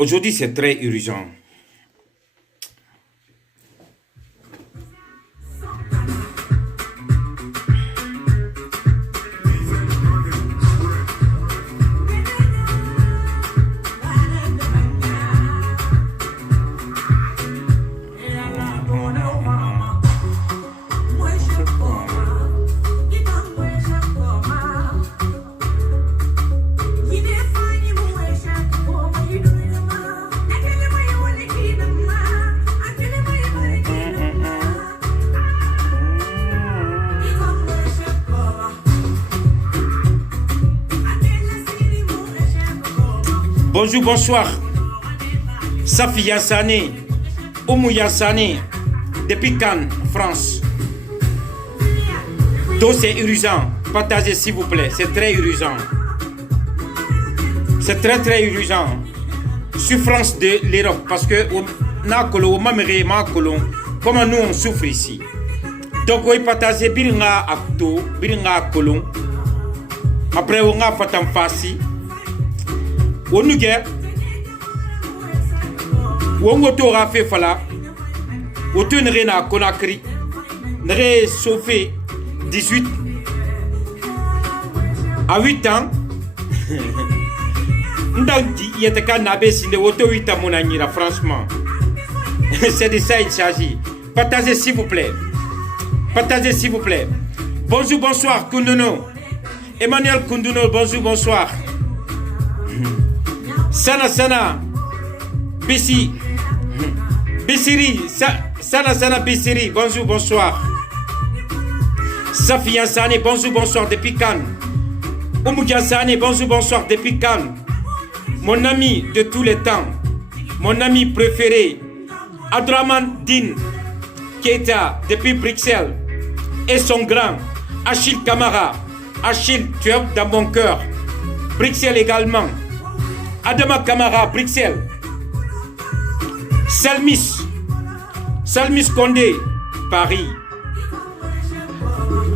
Aujourd'hui, c'est très urgent. Bonjour, bonsoir. Safi Yassane, Oumou Yassane, depuis Cannes, France. Donc c'est urgent. Partagez s'il vous plaît, c'est très urgent. C'est très très urgent. Souffrance de l'Europe, parce que comment nous on souffre ici. Donc oui, partagez Biringa Akto, Biringa Kolon. Après on a Fatam Fassi. On nous guère, on a fait fala, on a à Conakry, on a sauvé 18 à 8 ans. Il y a des cas de 8 ans, mon ami, franchement. C'est de ça il s'agit. Partagez s'il vous plaît. Partagez s'il vous plaît. Bonjour, bonsoir, Kunduno. Emmanuel Kunduno, bonjour, bonsoir. Sana Sana Bissi Bissiri Sana Sana Bissiri, bonjour, bonsoir. Safi Yassane, bonjour, bonsoir depuis Cannes. Oumou Yassane, bonjour, bonsoir depuis Cannes. Mon ami de tous les temps, mon ami préféré, Abdraman Din Keita depuis Bruxelles. Et son grand, Achille Camara. Achille, tu es dans mon cœur. Bruxelles également. Adama Kamara, Bruxelles. Salmis Condé, Paris.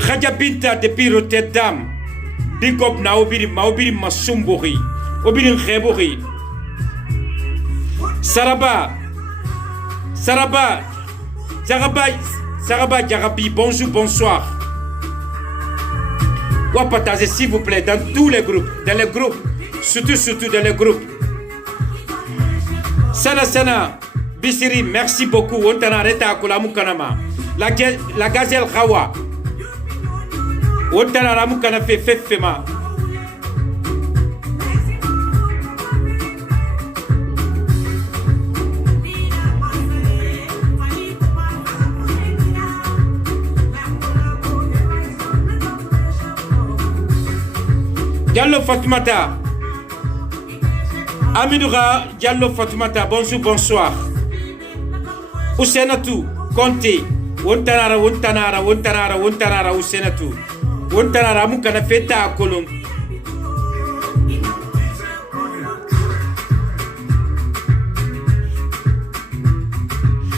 Khadjabinta depuis Rotterdam. Bigop na obiri Masumbori. Obiri Khebori. Saraba Jarabi, bonjour, bonsoir. Ou partager s'il vous plaît dans tous les groupes, dans les groupes. Surtout dans les groupes. Sana Bissiri, merci beaucoup. On t'a arrêté à Kolamukanama. La gazelle Rawa. On t'a arrêté à Fefema. Diallo Fatimata. Amidoura Diallo Fatoumata, bonjour, bonsoir. Ousenatou, Conté, Wontanara, Ousenatou. Wontanara, Moukana Feta à Colombe.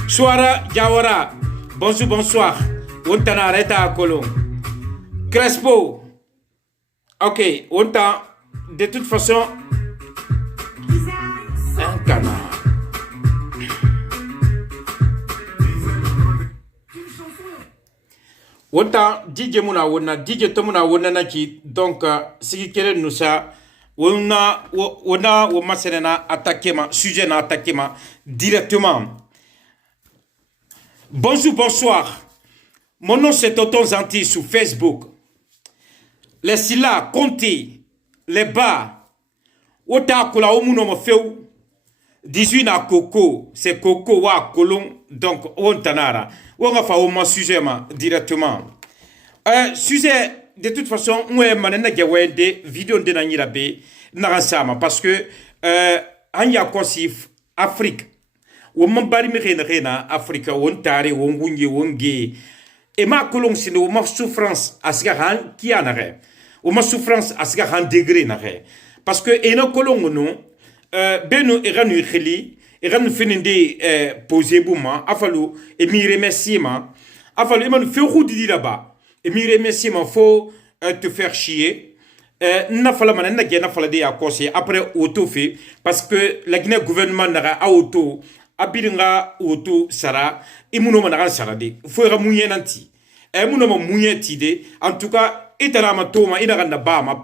Soara Diawara, bonjour, bonsoir. Wontanara, à Colombe. Crespo, ok, Wontan, de toute façon. Un canard. Autant DJ Mouna Wona, DJ Tomuna Wona Naki, donc, ce qui est nous ça, on a attaqué ma sujet, n'a attaqué ma directement. Bonjour, bonsoir. Mon nom c'est Tonton Zanti sur Facebook. Les Silla, Conté, les bas, Ota Kola Omuno me fait 18 na Coco, c'est Coco wa Colon, donc on tanara. On va faire au sujet directement. Sujet, de toute façon, moi, manena gewende vidéo de Nanyirabe, Narasama, parce que, Anya Kosif, Afrique, ou Mambari Rena, Afrique, on tare, on wunye, wonge, et ma Colon, c'est ma souffrance, asgaran, qui en a ou ma souffrance, asgaran degré, n'arrête. Parce que, et nos Colons, non, beno eranu khili eranu fininde poser bouma afalu et mi remerciement afalu man fait roudi là-bas et mi remerciement faut te faire chier na fala mana na gena fala de ya kose après auto fait parce que la Guinée gouvernement na auto abiringa auto sara imuno mana sara de fo ga munye nanti muno ma munye tide en tout cas itara ma toma ina ganda ba ma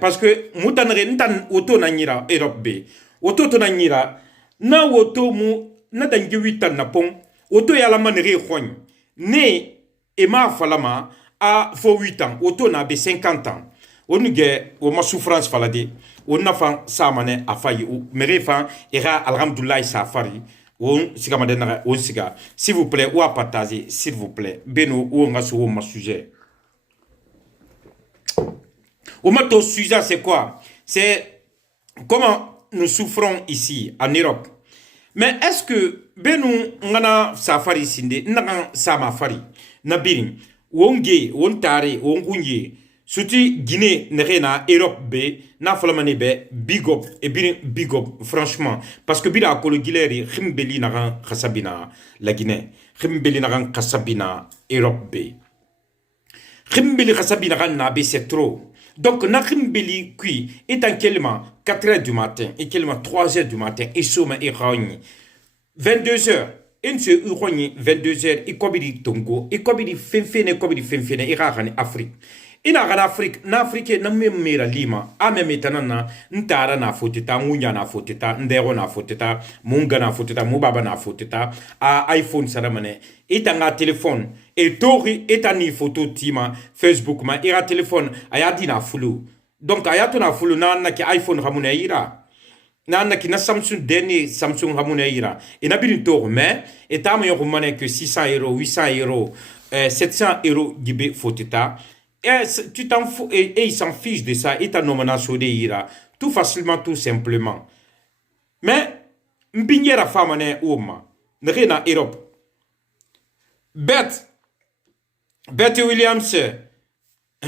parce que mutanre ntan auto na nyira Europe be auto to na nyira na auto mu na dangi witan na pon auto ya la manere khon ne e ma falama a fo 8 ans auto na be 50 ans on ge o ma souffrance falade on na fa samane afayi o mere fa ira alhamdulillah sa fari on siga madena on siga s'il vous plaît ou à partager s'il vous plaît beno ou nga so ma sujet au mato sujet c'est quoi, c'est comment nous souffrons ici en Europe. Mais est-ce que benu ngana safari sinde nga sama fari na birin wonge wontare wongunye suti Guinée n'rena Europe be na falamane be big up et birin big up franchement parce que bira ko le gileri khimbeli na khasabina la Guinée khimbeli na khasabina Europe be khimbeli khasabina na be c'est trop. Donc, Nakimbeli qui est en quelqu'un 4h du matin et quelqu'un 3h du matin et somme et ragni 22h. Une se urogni 22h et kobili Tongo et kobili fenfene et ragani Afrique. Ina gana Afrique, na Afrique na mera lima, a me metanana, ntara na foteta, ngunya na foteta, ndero na foteta, munga na foteta, mubaba na foteta, a iPhone saramane, etanga téléphone, et tori etani photo tima, Facebook ma, ira téléphone, ayadi na fulu. Donc ayato na fulu na ki iPhone ramune ira. Na ki na Samsung dernier Samsung ramune ira. Et na birin tor mais, etama yo rumane que 600 euros, 800 euros, 700 euros gibe foteta. Et tu t'en fous, et ils s'en fichent de ça, et t'as nommé sur des ira, tout facilement, tout simplement. Mais, m'bignera femme n'est homme, n'est na Europe. Beth Williams,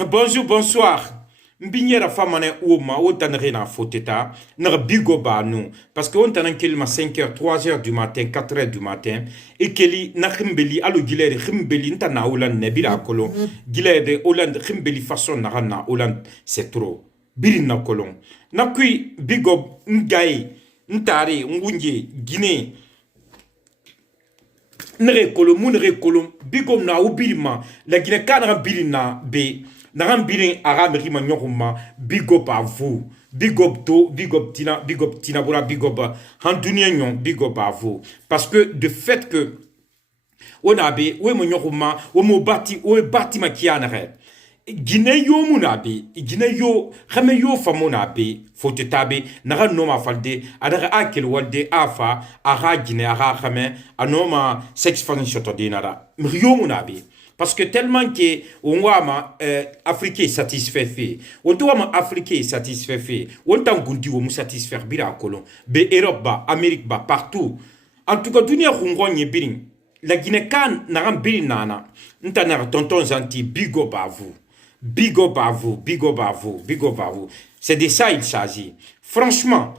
bonjour, bonsoir. M'bignera femme n'est homme, autant n'est na foteta, n'a bigo ba nous, parce qu'on t'en a qu'il m'a 5h, 3h du matin, 4h du matin, et qu'il n'a khimbeli, allo gilet, khimbeli, n'ta na Hollande, nebila kolon, gilet de Hollande, khimbeli façon na Hollande, c'est trop. Bili na kolon. Na kui bigo n'gaye, n'tare, n'gunye, Guinée, n're kolon, mounre kolon, bigo na ubirima, la Guinée kana bili na be. N'aram birin arabe rima nyokuma big up à vous, big up to, big up tina bora, big up handunia nyon, big up à vous, parce que de fait que on a be ou mo nyokuma ou mo bati makianare Guinée yo munabe Guinée yo xame yo famonabe fote tabe naga noma falde adara akel walde afa ara Guinée ara xame anoma sex fan shoto dinara yo munabe. Parce que tellement que on voit Afrique satisfait fait, on doit Afrique satisfait fait, on t'en gundi ou satisfaire bira colon, be Europe ba, Amérique ba partout. En tout cas, dunia hungonye birin, la Guinée kan naram birin nana, n'ta nar tonton zanti bigo ba vous, bigo ba vous, bigo ba vous, bigo ba vous. C'est de ça il s'agit. Franchement.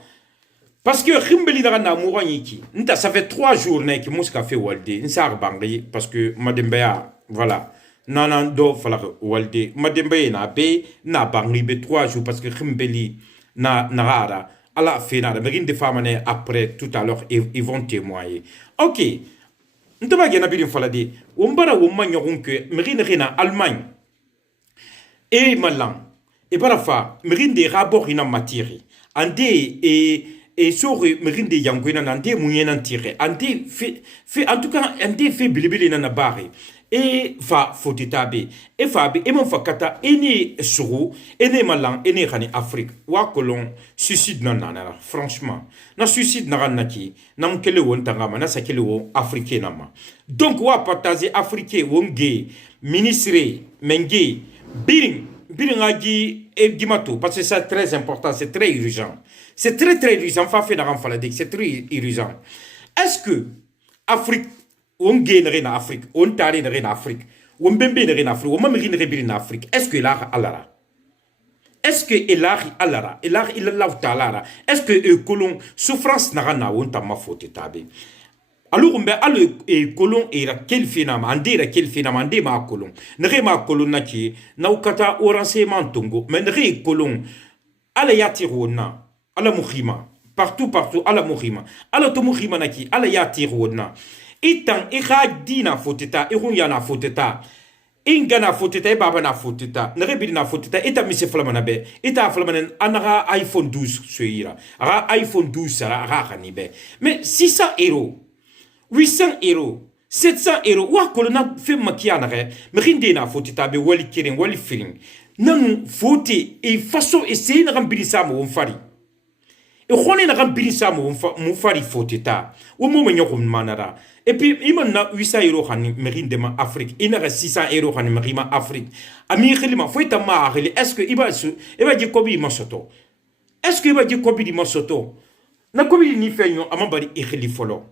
Parce que Rimbeli na mouranyiki, n'ta ça fait 3 jours que Mouska fait walde, n'sa bangri parce que madembea voilà. Nanan do falak walde. Madembe na be na bangri be 3 jours parce que Rimbeli na rara. Allah fait nada. Mais des femmes après tout à l'heure ils vont témoigner. Ok. N'taba gena bilin falade. Ombara womma nyoron que Merine rena Allemagne. Et malan. Et barafa Merine des rapports ina matière. Ande et sur Merinde Yanguena n'ande moyen tiré. Ande fait en tout cas ande fait bilibili na barre. Et fa fotitabe et fabe et mon fakata ene suru ene malan ene rani Afrique wa kolon suicide nanana franchement na suicide na ranaki nam kele won tangama na sakele wo africain nama donc wa partager africain wonge ministre menge biring agi e gimato parce que c'est très important, c'est très urgent, c'est très urgent fa fait na ranfalade, c'est très urgent. Est-ce que Afrique on gagne en Afrique, on tarde en Afrique, on bembe en Afrique, on mamrine en Afrique. Est-ce que là alara? Est-ce que là alara? Là il l'a talara. Est-ce que colon souffrance n'a on ta ma faute tabe? alors on allo e kolon era quel finam andera quel finam ande ma kolon ne ma kolon na ki na ukata oranseman tongo mais ne kolon ala yatirona ala muhima partout ala muhima ala to muhima na ki ala yatirona itan dina foteta irunya na foteta ingana foteta e baba na foteta ne rebiri na foteta ita mise flamana be ita flamana anaga iPhone 12 suira aga iPhone 12 sara aga kanibe mais 600 euros 800 euros 700 euros wa kolona fe makiana re mrinde na foteta be wali kirin wali feeling nan foti e façon essayer na rambiri samo on fari e khone na rambiri samo on fari foteta o mo menyo ko manara et puis iman na 800 euros khani mrinde ma Afrique ina 600 euros khani mrima Afrique ami khilima foita ma khili est-ce que iba di kobi masoto est-ce que iba di kobi di masoto na kobi ni feño amambari e khili folo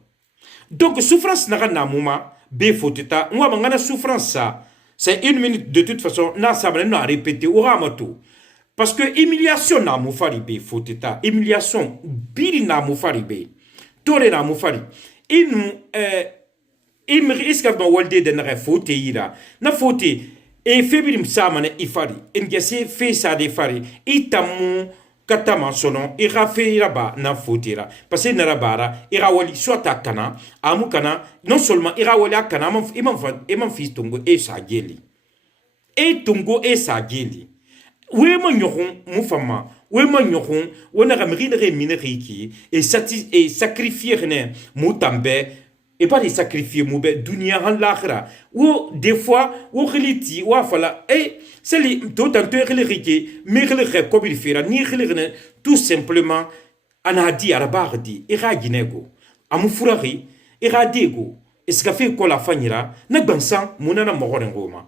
donc souffrance na mouma be foteta moi mangana souffrance ça c'est une minute de toute façon na ça na répéter au ramato parce que humiliation na mou fari be foteta humiliation biri na mou fari be tore na mou fari inu imri iskaf ma walde de na fote ira na fote e febrim samane ifari ngese fe sa de fari itamu katama sono ira fe iraba na fotira parce que narabara ira wali soit kana amu kana non seulement ira wali kana imam fils tongo e sa geli e tongo e sa geli we ma nyohon mu fama we ma nyohon wona ramri de minériki et sacrifier ne mu tambe et pas les sacrifier mu be dunia han l'akhira ou des fois ou khiliti wa fala et c'est les tout en tout khiliki mais khiliki ko bi fira ni khiliki tout simplement anadi arabardi ira ginego amu furari ira dego est-ce que fait ko la fanira na bansan munana mogorengoma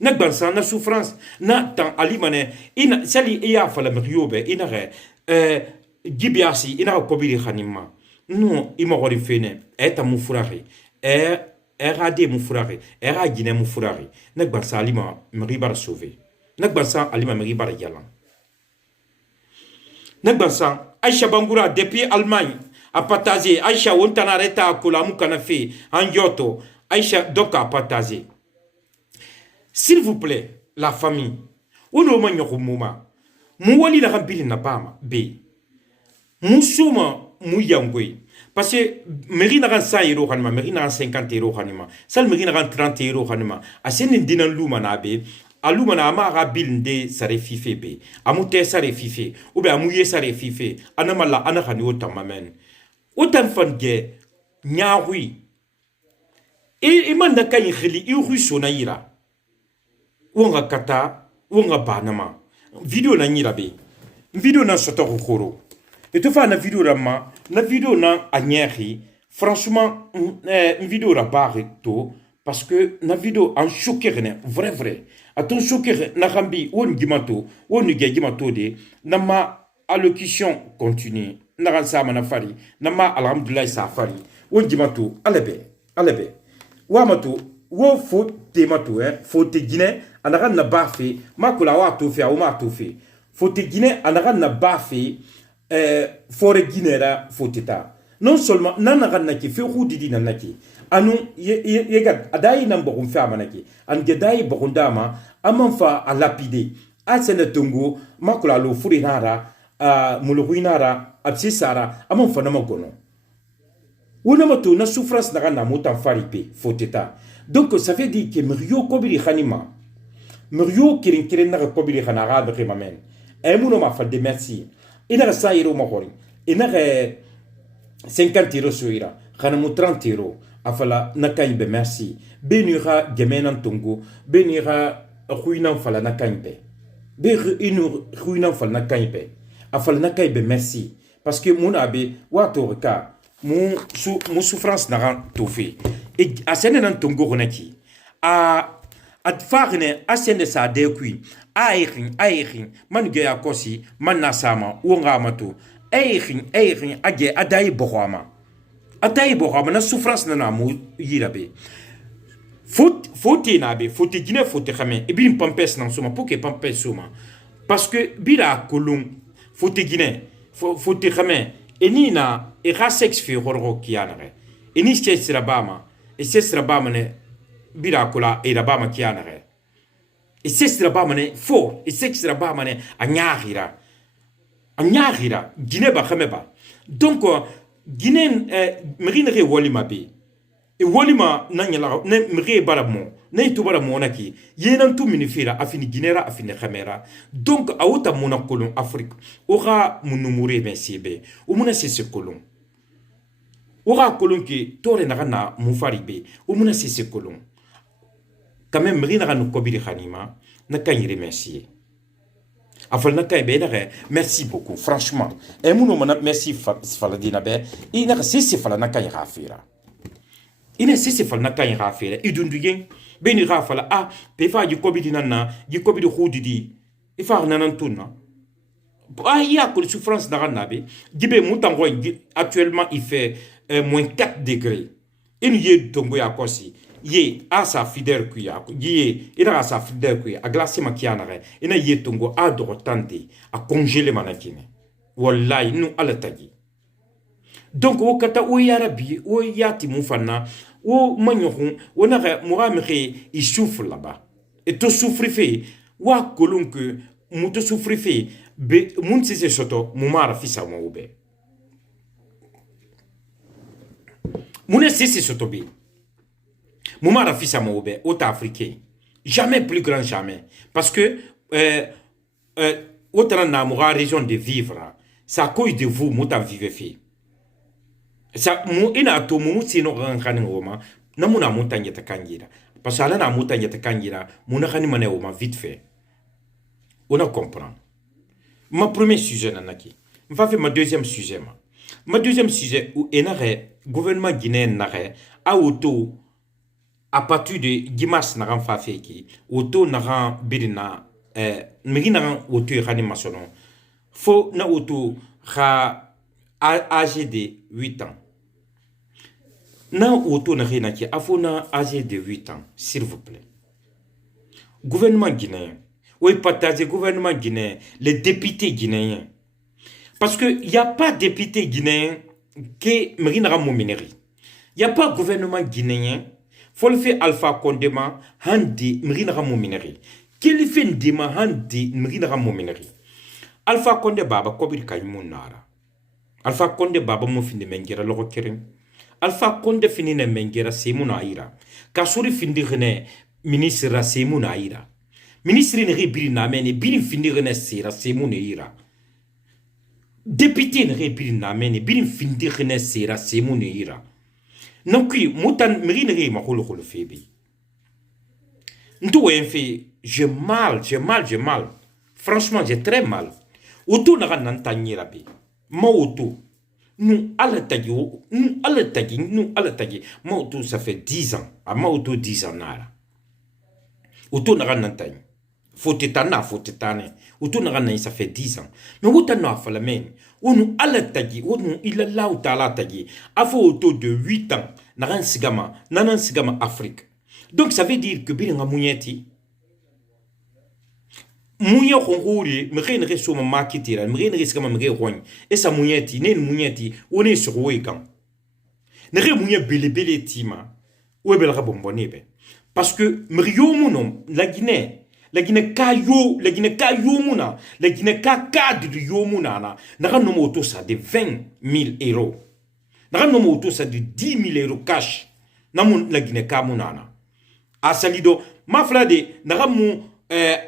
na gbansan na souffrance na tan alimane ina sali iya fala mriobe ina re gibiasi ina ko bi khanima non imogori fene eta mu furari rade mu furari era gine mu furari na gbansan alima mribar sauver na gbansan alima mribar yalan na gbansan Aisha Bangoura depuis Allemagne a partagé Aisha wontanareta kula mu kana fe anjoto Aisha donc a partagé. S'il vous plaît, la famille, on ne m'a pas mouma. Mouali la rempli na bama be. Moussouma mouyangwe. Parce que meri na 100 euros hanima, meri na 50 euros hanima. Sal meri na 30 euros hanima. Asen dinan luma na be. Aluma na ama rabil de sare fife be. Amute sare fife. Ou be amouye sare fife. Anamala anahani otam mamen. Otam fange nyawi. Et manda kay khili i ruso na ira. Wonga kata wonga banama video na nyirabe video na soto khoro et to fa na video rama na video na anyeri franchement video ra barre to parce que na video en choquer vrai aton choquer na rambi won gimato won gimato de na ma allocution continue na ransa mana fari na ma alhamdulillah sa fari won gimato alebe wa mato wo fo temato fo te guiné anaga na bafe makula wa to fe ma to fe fo te guiné anaga na bafe fore guinéra fo teta non seulement nanaga na ki fe khudi na naki anu yega adai na mbogum fa manaki an gedai bogundama amman fa a lapide asena tongo makula lo furi nara muluguinara absisara amman fa na magono wona mato na souffrance na motan faripe fo teta. Donc ça veut dire que Mrio Kobiri Khanima, Mrio Kirin na Kobiri Khanara de Mamen, et mon ma fait de merci. Il a 100 euros mahori, il a 50 euros sur ira, Khanamu 30 euros, afala nakaïbe merci, benira gemenan tongo, benira ruinan fala nakaïbe, ruinan fala nakaïbe, afala nakaïbe merci, parce que mon abbé, watorka, mon souffrance n'a tout fait. Et à ce moment-là, tongo ronaki à farine à ce sa de kui airin manuge akosi manasama wongamato airin age adai bohama na souffrance na mu yirabe faut nabe faut dine faut khame et bin pampes nan soma pour que pampes soma parce que bira kolum faut dine faut khame et nina et rasex fi horro kianare ini che sirabama e se sirabama ne birakula e rabama kianare e se sirabama ne fo e se sirabama ne anyahira Guinée ba khameba donc Guinée mrine re wolima be e wolima nanyala ne mre baramo ne to baramo naki yenan tu minifira afini Guinera afini khamera donc awuta mona kolon Afrique ora munumure ben sibe o mona sese kolon ora kolon ki tore na mufari be o mona sese kolon quand même mrine na no kobiri khanima na kan remercier afal na kay be na merci beaucoup franchement et muno mana merci faladina be ina sese fala na kan rafira ina sese fala na kan rafira idundugen beni rafala pe fa ji kobidi nanna ji kobidi khudidi ifa nanan tunna il y a que souffrance na nabe gibe mutango actuellement il fait moins 4 degrés in ye tongo ya kosi ye asa fidèle kuya ye ina asa fidèle kuya a glace makianare ina ye tongo a dorotante a congeler manakine wallahi nu alatagi donc o kata o yarabi o yati mufana o manyohun o na muramre il souffre là-bas et to souffre fait wa kolon que muto souffre fait be mun se soto mumara fisa mo ube mun se soto be mumara fisa mo ube au africain jamais plus grand jamais parce que autant na mura raison de vivre ça à cause de vous muta vivre fait ça mu ina to mu sino ranganin roma na muna montagne ta kangira parce que ala na montagne ta kangira muna khani mané roma vite fait on a comprend ma premier sujet nanaki va faire ma deuxième sujet ma deuxième sujet où enare gouvernement guinéen nare a auto à partir de dimanche naran fa feki auto naran birina migi naran auto khani masono fo na auto kha âgé de 8 ans. Na auto na rena ki afona âgé de 8 ans, s'il vous plaît. Gouvernement guinéen, oui, partagez gouvernement guinéen, les députés guinéens. Parce qu'il n'y a pas de député guinéen qui mérina momineri. Il n'y a pas gouvernement guinéen, faut le faire Alpha Condéma, handi mérina momineri. Qu'il fait ndema handi mérina momineri. Alpha Condé baba kobir kaymun nara. Alpha Condé baba mo finde mengera logo kerim. Alpha Condé fini ne mengera semuna aira. Kasuri findi rene ministre ra semuna aira. Ministre ne rebiri na mene biri findi rene sera semuna aira. Député ne rebiri na mene biri findi rene sera semuna aira. Nokui mutan merine re ma holo holo febi. Ntou enfe j'ai mal. Franchement, j'ai très mal. Auto na nan tanyira be. Ma auto. Nous alatagi. Ma auto ça fait 10 ans. A ma auto 10 ans nara. Auto na nan tany. Faut tetane. Auto na nan ça fait 10 ans. Mais auto na fala men. Onu alatagi, onu ila la utala tagi. Afo auto de 8 ans. Nanan sigama Afrique. Donc ça veut dire que bilinga munyeti Mouya Hongori, Mren Resoma Makitira, Mren Riskama Mre Rogne, et sa mouilleti, Nen Mouilleti, on est sur Ouegan. Nere Mouya Bele Tima, Ouebel Rabombonebe. Parce que Mrio Mounom, la Guinée Kayo Mouna, la Guinée Kaka de Yomunana, Nara no moto ça de 20 000 euros. Nara no moto ça de 10 000 euros cash. Namun la Guinée Kamunana. A salido, ma frade, Nara mou.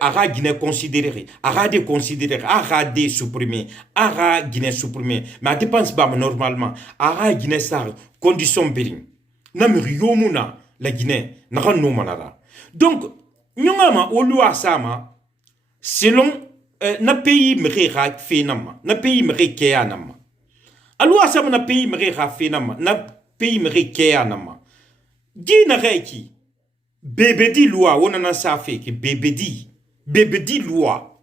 Ara Guinée considéré, ara de supprimer, ara Guinée supprimer, mais à dépense pas normalement, ara Guinée sar condition béling. Namiri yomuna la Guinée, n'ara no manara. Donc, nyongama olua sama, selon na pays mrera fenama, na pays mreke anama. Alua sama na pays mrera fenama, na pays mreke anama. Di na reiki. Bébédi loi, on en a ça fait que bébédi loi.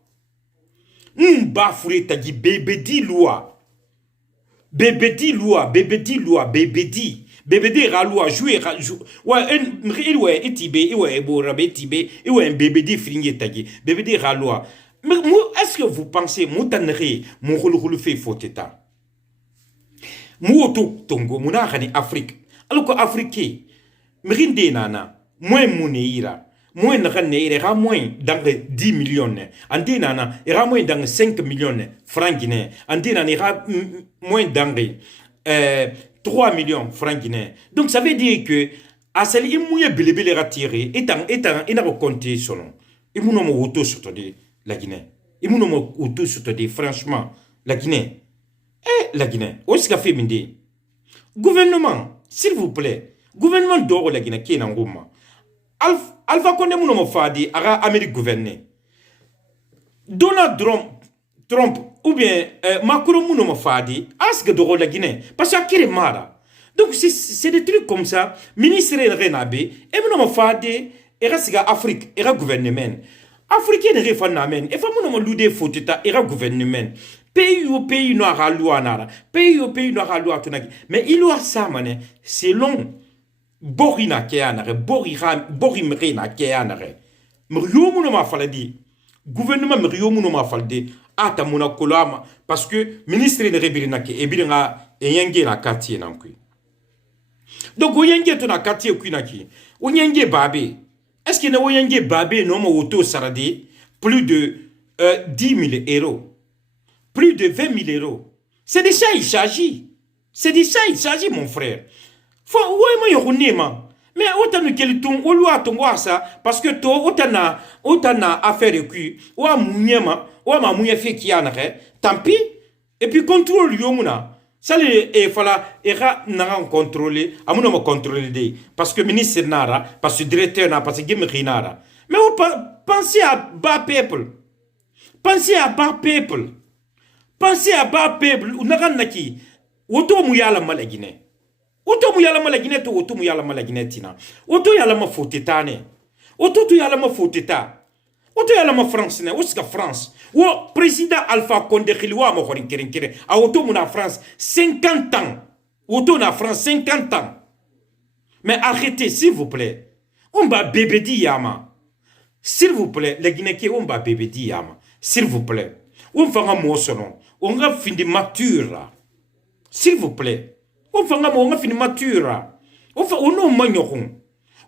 Ba fourré tagi bébédi loi. Bébédi raloi, jouer. Ouais, etibé, ouais, borabé, tibé, ouais, bébédi fringé tagi. Bébédi raloi. Mais est-ce que vous pensez, moutannerie, mon rôle fait faute état? Mouto Tongo, mounahani Afrique. alors que africain mrinde nana moins moneira moins na moins dans 10 millions ande nana ira moins dans 5 millions francs guinéens ande nana ira moins dans 3 millions francs guinéens. Donc ça veut dire que à celle imouye belebele ratiré étant ina compter selon imuno auto sur la Guinée imuno auto sur franchement la Guinée la Guinée aussi qu'a fait minde gouvernement s'il vous plaît gouvernement d'or la Guinée qui est en Roma Alpha Condé muno fadi ara Amérique gouverner Donald Trump ou bien Macron muno fadi ask d'or la Guinée parce que qui est mara. Donc c'est des trucs comme ça ministre Renabe et muno fadi era siga Afrique era gouvernement africain ne refanamen et fa muno lude fotita era gouvernement pays au pays noir loi nara pays au pays noir loi tunaki mais il doit ça mané selon borina keanare borimrena keanare mriomuno ma faladi gouvernement mriomuno ma faldi ata muna kolama parce que ministre ne rebirina ke ebiranga enyenge na quartier nankui donc oyenge to na quartier kuinaki oyenge babé est-ce que ne oyenge babé no mo auto saradi plus de 10 000 euros plus de 20 000 euros c'est de ça il s'agit mon frère faut ouais moi yonema mais autant que le ton au loi ton ça parce que to otana affaire ku wa munyema wa ma munya fait qui anare tant pis et puis contrôle yomuna ça le fala era na contrôler amuna mo contrôler dé parce que ministre nara parce que directeur na parce que gemi nara mais pensez à bas peuple pensez à bas peuple unagan naki woto muyala malagine oto mu yala malagine to oto mu yala malagine tina oto yala ma fotetane oto to yala ma foteta oto yala ma France ne oska France wo président Alpha Condé khilwa mo khorin kere a oto mu na France 50 ans oto na France 50 ans mais arrêtez s'il vous plaît on va bébé di yama s'il vous plaît les Guinéens on va bébé di yama s'il vous plaît on fanga mo selon on va fin de mature s'il vous plaît on fanga mo nga fini matura on no manyokhon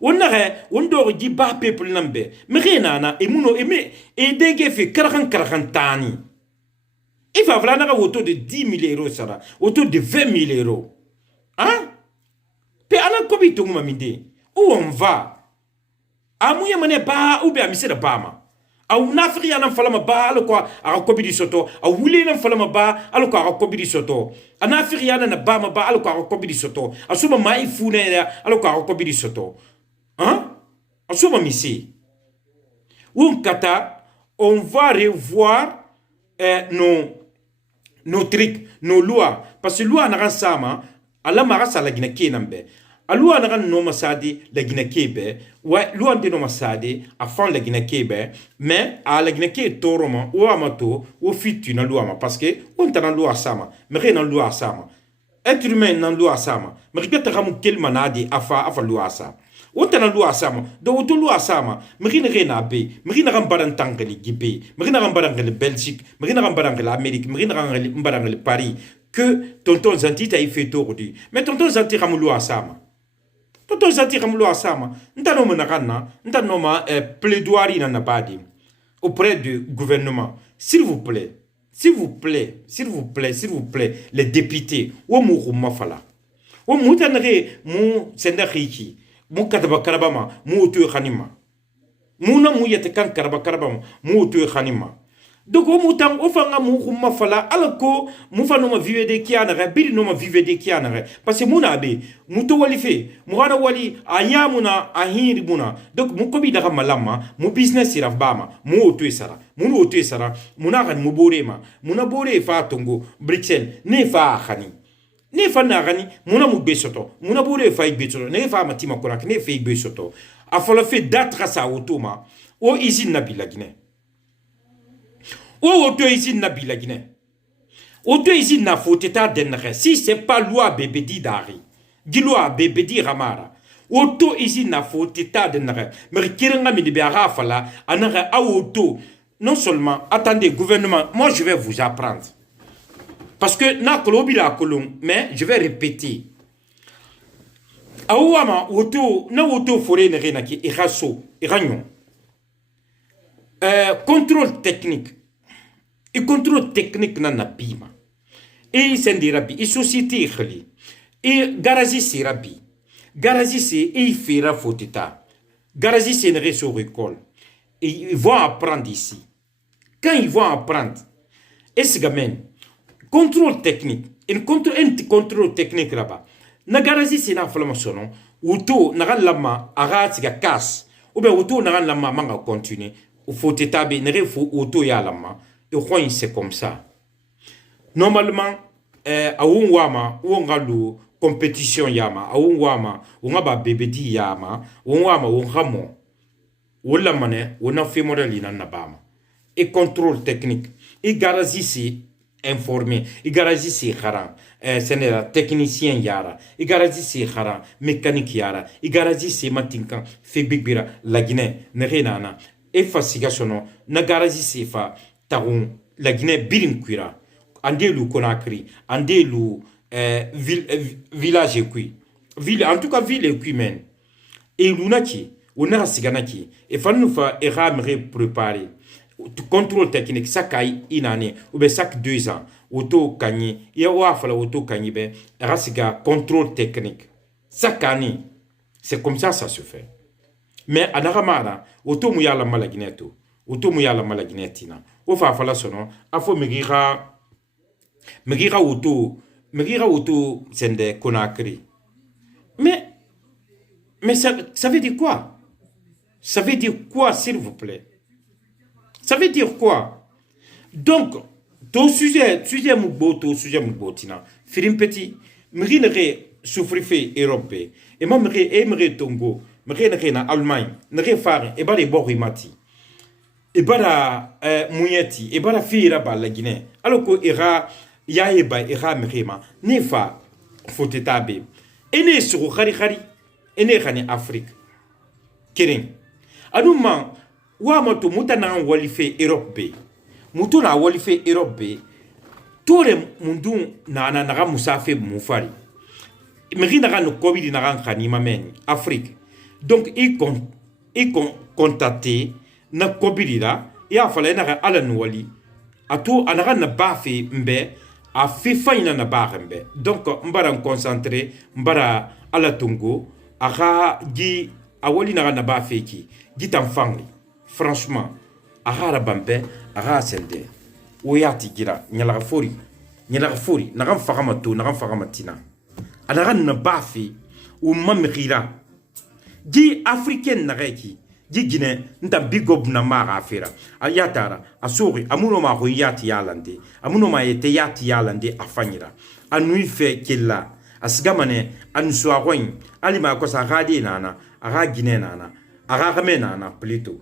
on do di ba peuple nambe me renana e muno e dege fe karakan tani il va voilà na autour de 10 000 euros sara autour de 20 000 euros hein pe ana kobi to minde où on va amuye mane ba ou bien misera bama au nafri ana falama ba alko a kobidi soto a wuli na falama ba alko a kobidi soto anafri ana na ba ma ba alko a kobidi soto asuma mai fune alko a kobidi soto hein asuma misi un kata on va revoir nos trucs nos lois parce que loi na sama ala marasa la gina kenambe alua na no masadi la Guinée kebe wa lua de no masadi afan la Guinée kebe mais a la Guinée ke toroma o amato o fitu na lua ma parce que on ta na lua sama mais rien na lua sama être humain na lua sama mais ripeta ramu kelma nadi afa lua sama on ta na lua sama do to lua sama mais rien na be mais rien na baran tangeli gibe mais rien na baran le Belgique mais rien na baran l'Amérique mais rien na baran le Paris que tonton Zanti t'a fait aujourd'hui mais tonton Zanti ramu lua sama Toto zati ramlo asama ntano monakana ntano ma plaidoirie na nabadi auprès du gouvernement s'il vous plaît les députés wo mu mafala wo mutanre mu sendakiki mu kataba karabama mu to khanima mu na mu yete kan karabama mu to khanima donc o mutam o fanga mu khumma fala alako mu fa no ma vive de kiana biri no ma vive de kiana parce que muna be muto wali fe mu wana wali anyamuna ahiri muna donc mu ko bi daga malama mu business ira bama mu oto sara muna kan mu borema muna bore fa tongo Bruxelles ne fa khani ne fa na khani muna mu besoto muna bore fa besoto ne fa matima korak ne fa besoto a fola fe datra sa automa o izine na bilagine o auto ici na bilagine auto ici na foteta denre si c'est pas loi bébédi dari di loi bébédi ramara auto ici na foteta denre mais kirenga mi de fala anara auto non seulement attendez gouvernement moi je vais vous apprendre parce que na kolobi la kolon mais je vais répéter awama woto na woto fore ne rena ki iraso iranyo contrôle technique et contrôle technique na napima et sendi rabi et société khali et garazi si rabi garazi c'est et fera fotita garazi c'est ne reso école et ils vont apprendre ici quand ils vont apprendre est-ce gamin contrôle technique un contrôle technique là-bas na garazi c'est na flama sono woto na lama arati ga casse ou bien woto na lama manga continuer ou faut établir ne refo woto ya lama et quoi c'est comme ça normalement a wama wongalu compétition yama a wama wonga bebedi yama wama wongamo wala mané wona fait modèle na bama et contrôle technique et garazi c'est informé et garazi c'est kharan c'est la technicien yara et garazi c'est kharan mécanique yara et garazi c'est matinkan fait bigbira la Guinée ne renana et fastigation na garazi c'est fa taron la Guinée birinkwira andelu Conakry andelu village qui ville en tout cas ville qui men et lunaki on siganaki et fanu fa eramre préparer contrôle technique chaque inane ou bien chaque 2 ans auto kanye ya wa fala auto kanye be rasiga contrôle technique chaque année c'est comme ça se fait mais anagamara auto muyala malagineto auto muyala malaginetina o fa fala sono afo migira auto sende Conakry mais ça veut dire quoi? Ça veut dire quoi, s'il vous plaît? Ça veut dire quoi? Donc, ton sujet tina, filim petit, m'rinere souffrife Europe, et moi m'aimerais Tongo, m'aimerais na Allemagne, n'aurais faire, et bah les borimati, et bah la mouilleti, et bah la fille là-bas la Guinée, alors que ira, yaeba, ira m'rema, nefa, faut établir, et ne sur khari, et ne khani Afrique, kiring, anouman, wa moto mutana walife Europe mutu na walife Europe tore mundu na musafe mufari meri na no covid na khanima men Afrique donc il contacté na covid là ya fala na ala no wali atu anara na bafe mbe a fifa ina na mbe donc mbara concentré mbara ala tungo aga gi awali na bafe ki gitamfangi. Franchement, agara bambe, agara sende. Oyati gira, nyala fori, nagam fagamato, nagam fagamatina. Anaran na bafi, ou mamrira. Gi africaine nareki, gi Guinée, nta bigob na mara afera. Ayatara, asori, amuno ma royati yalande, amuno ma ete yati yalande afanyira. Anui fe kella, asgamane, ansuaroin, alima kosa radi nana, aga Guinée nana, aga rame nana, plutôt.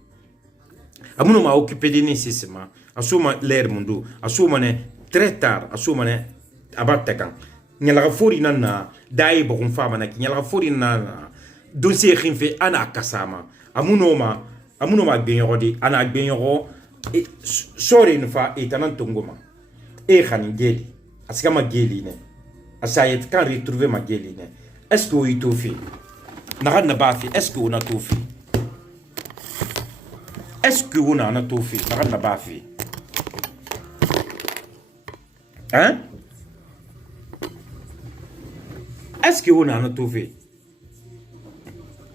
Amuno ma occupé de nécessairement asuma l'air mundo asuma ne très tard asuma ne abattakan nyala fori nana dai bokum fama na nyala fori nana dossier khimfe ana kasama amuno ma gbenyoro ana gbenyoro e sore une fois et tanan tongoma e khani geli asika ma geli ne asayet kan retrouver ma geli ne est-ce que o itofi na bafi est-ce que on a tout fait? Est-ce que vous n'en avez pas fait? Hein? Est-ce que vous n'en avez pas fait?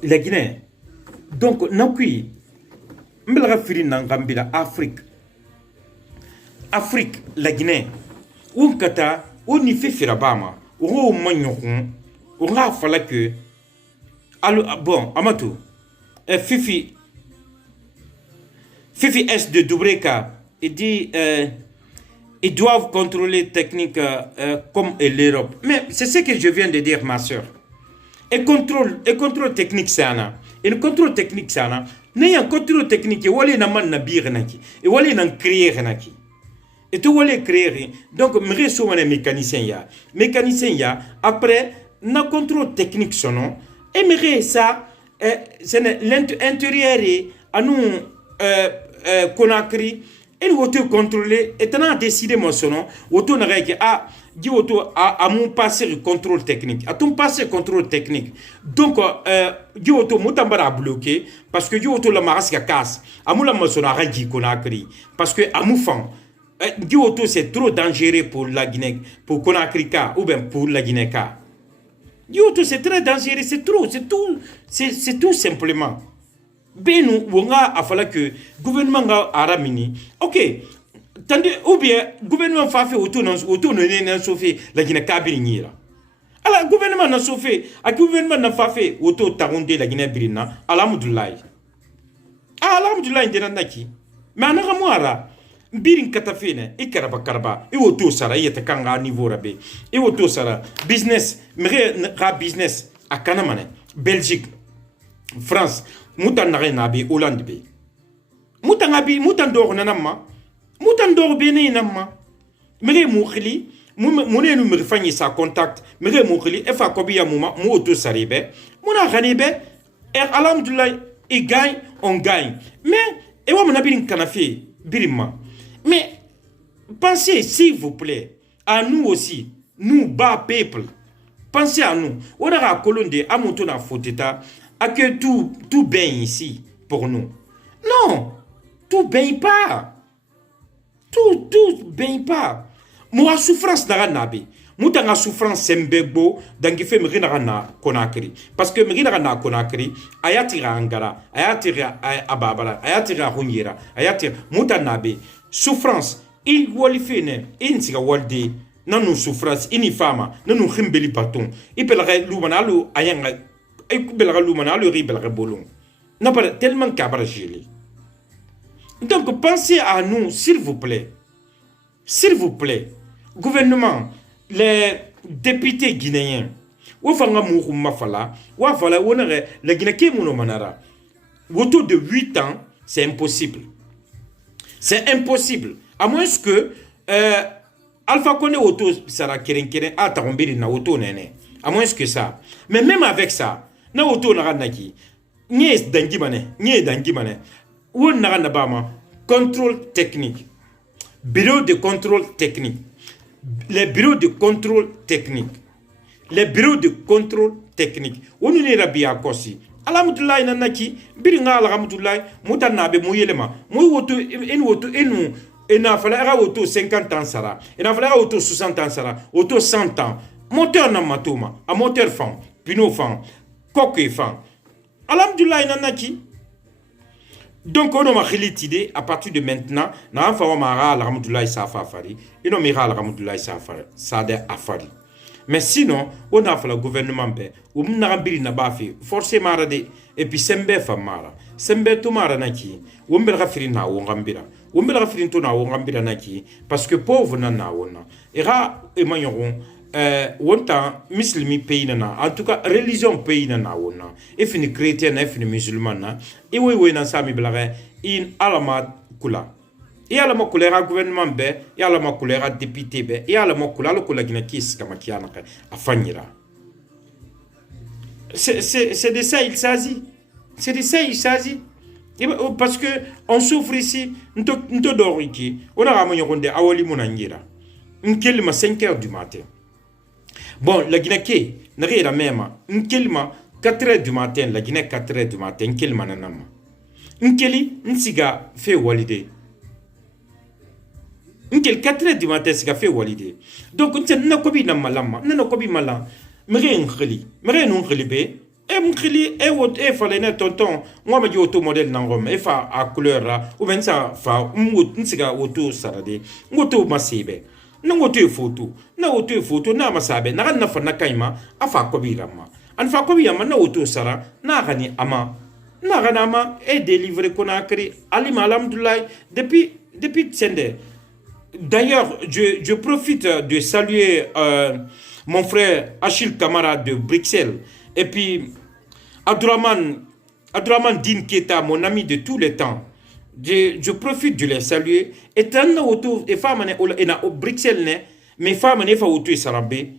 La Guinée. Donc, nous avons Afrique. Afrique, la Guinée. On kata, on y fait firabama. On manioron. On a fallu que. Alors, bon, Amato. Fifi S de Dubreka, il dit ils doivent contrôler technique comme l'Europe. Mais c'est ce que je viens de dire, ma soeur. Et contrôle technique, c'est un. Et le contrôle technique, c'est un. Mais un contrôle technique, il y a un bir naki. Et il y a un créer naki. Et tout le créer. Donc, je suis un mécanicien. Mécanicien, après, un contrôle technique, son nom. Et ça, c'est l'intérieur à nous. Conakry et auto contrôler et t'en a décidé mon son auto n'a que dit auto à mon passé le contrôle technique à ton passé contrôle technique donc dit auto mutambara bloqué parce que dit auto la maraska casse amula masona rangi Conakry parce que amoufan dit auto c'est trop dangereux pour la Guinée pour Conakry ou bien pour la Guinée dit auto c'est très dangereux c'est tout simplement benu wonga afala que gouvernement ga aramini ok tandis ou bien gouvernement fa fait auto non sauver la Guinée kabiri ala gouvernement na sauver a gouvernement na fa fait auto taronde la Guinée birina alhamdulillah ndena naki mais anaka moara birin katafene ikaraba e auto sara yeta kanga niveau rabe e auto sara business mere ra business akana mane Belgique France mutan nabi Hollande be mutan dor nanama mutan dor bene namma mere mukhli mune nu mere fanyi sa contact mere mukhli e fa kobiya muma mu auto saribe muna ganibe alhamdulillah et gagne on gagne mais et wa manabi kanafi birima mais pensez s'il vous plaît à nous aussi nous bas peuple pensez à nous on a colonde à monter na foteta à que tout baigne ici pour nous non tout baigne pas tout baigne pas moi souffrance na nabi mutanga souffrance sembego dangi fe mrina na Conakry parce que mrina na Conakry ayatira angara ayatira ababara ayatira hunyira ayatira mutanabe souffrance il walifene insiga walde nanu souffrance inifama nanu khimbeli baton ipelga lumanalu ayanga belga lumanalu ribelga bolon n'a pas tellement cabragili donc pensez à nous s'il vous plaît gouvernement les députés guinéens ou fanga moukou mafala ou fala onere la Guinée qui mono manara autour de 8 ans c'est impossible à moins que Alpha Condé auto sera keren a tarombiri na auto nene à moins que ça mais même avec ça na auto na naki nye dangi mane ou na na bama contrôle technique bureau de contrôle technique les bureaux de contrôle technique on ne rabia kosi alhamdulillah nanaki biringa alhamdulillah mutanabe muyelema muy woto enu ena fala auto 50 ans sara ena fala auto 60 ans sara auto 100 ans moteur na matoma a moteur fan pino fan coque fan alhamdulillah nanaki donc on a khilitide à partir de maintenant na fa wa mara alhamdulillah sa fa fari ino mira alhamdulillah sa fa sa de afari mais sinon on a fait le gouvernement be ou na biri na bafi forcément rade et puis sembe fa mara sembe to mara naki o mbel gafiri na wo ngambira o mbel gafiri to na wo ngambira naki parce que pauvre na wona era e manyoron wonta muslimi pays na en tout cas religion pays na wona et fini chrétien et fini musulman na e we na sami blare in alama kula et alama kula gouvernement be et alama kula député be et alama kula lo kula gina kis kama kiana a fanyira c'est de ça il s'agit parce que on souffre ici nto doriki on a ramonyo konde awali monangira nkelma 5h du matin. Bon, la Guinée, n'a rien même. Nkilma 4h du matin, la Guinée 4h du matin, nkilma nanama. Nkeli, nsiga fait walide. Nkel 4h du matin, siga fait walide. Donc, on n'a kobi na malama, n'a kobi malam. Mre nkeli be. E mkeli, e falene tonton, moi ma di auto modèle nangom, e fa a couleur là, ou ben ça fa, nsiga auto sarade, auto masebe. Na photo na masabe na na fana kaima afa kobirama an fa kobiyama na auto sara na gani ama et délivré Conakry alima alhamdulillah depuis tsende. D'ailleurs je profite de saluer mon frère Achille Camara de Bruxelles et puis Abdourahmane Din Keta, mon ami de tous les temps. Je profite de les saluer. Et tant auto et femmes au Bruxelles ne, mais femmes ne fa auto sarabé.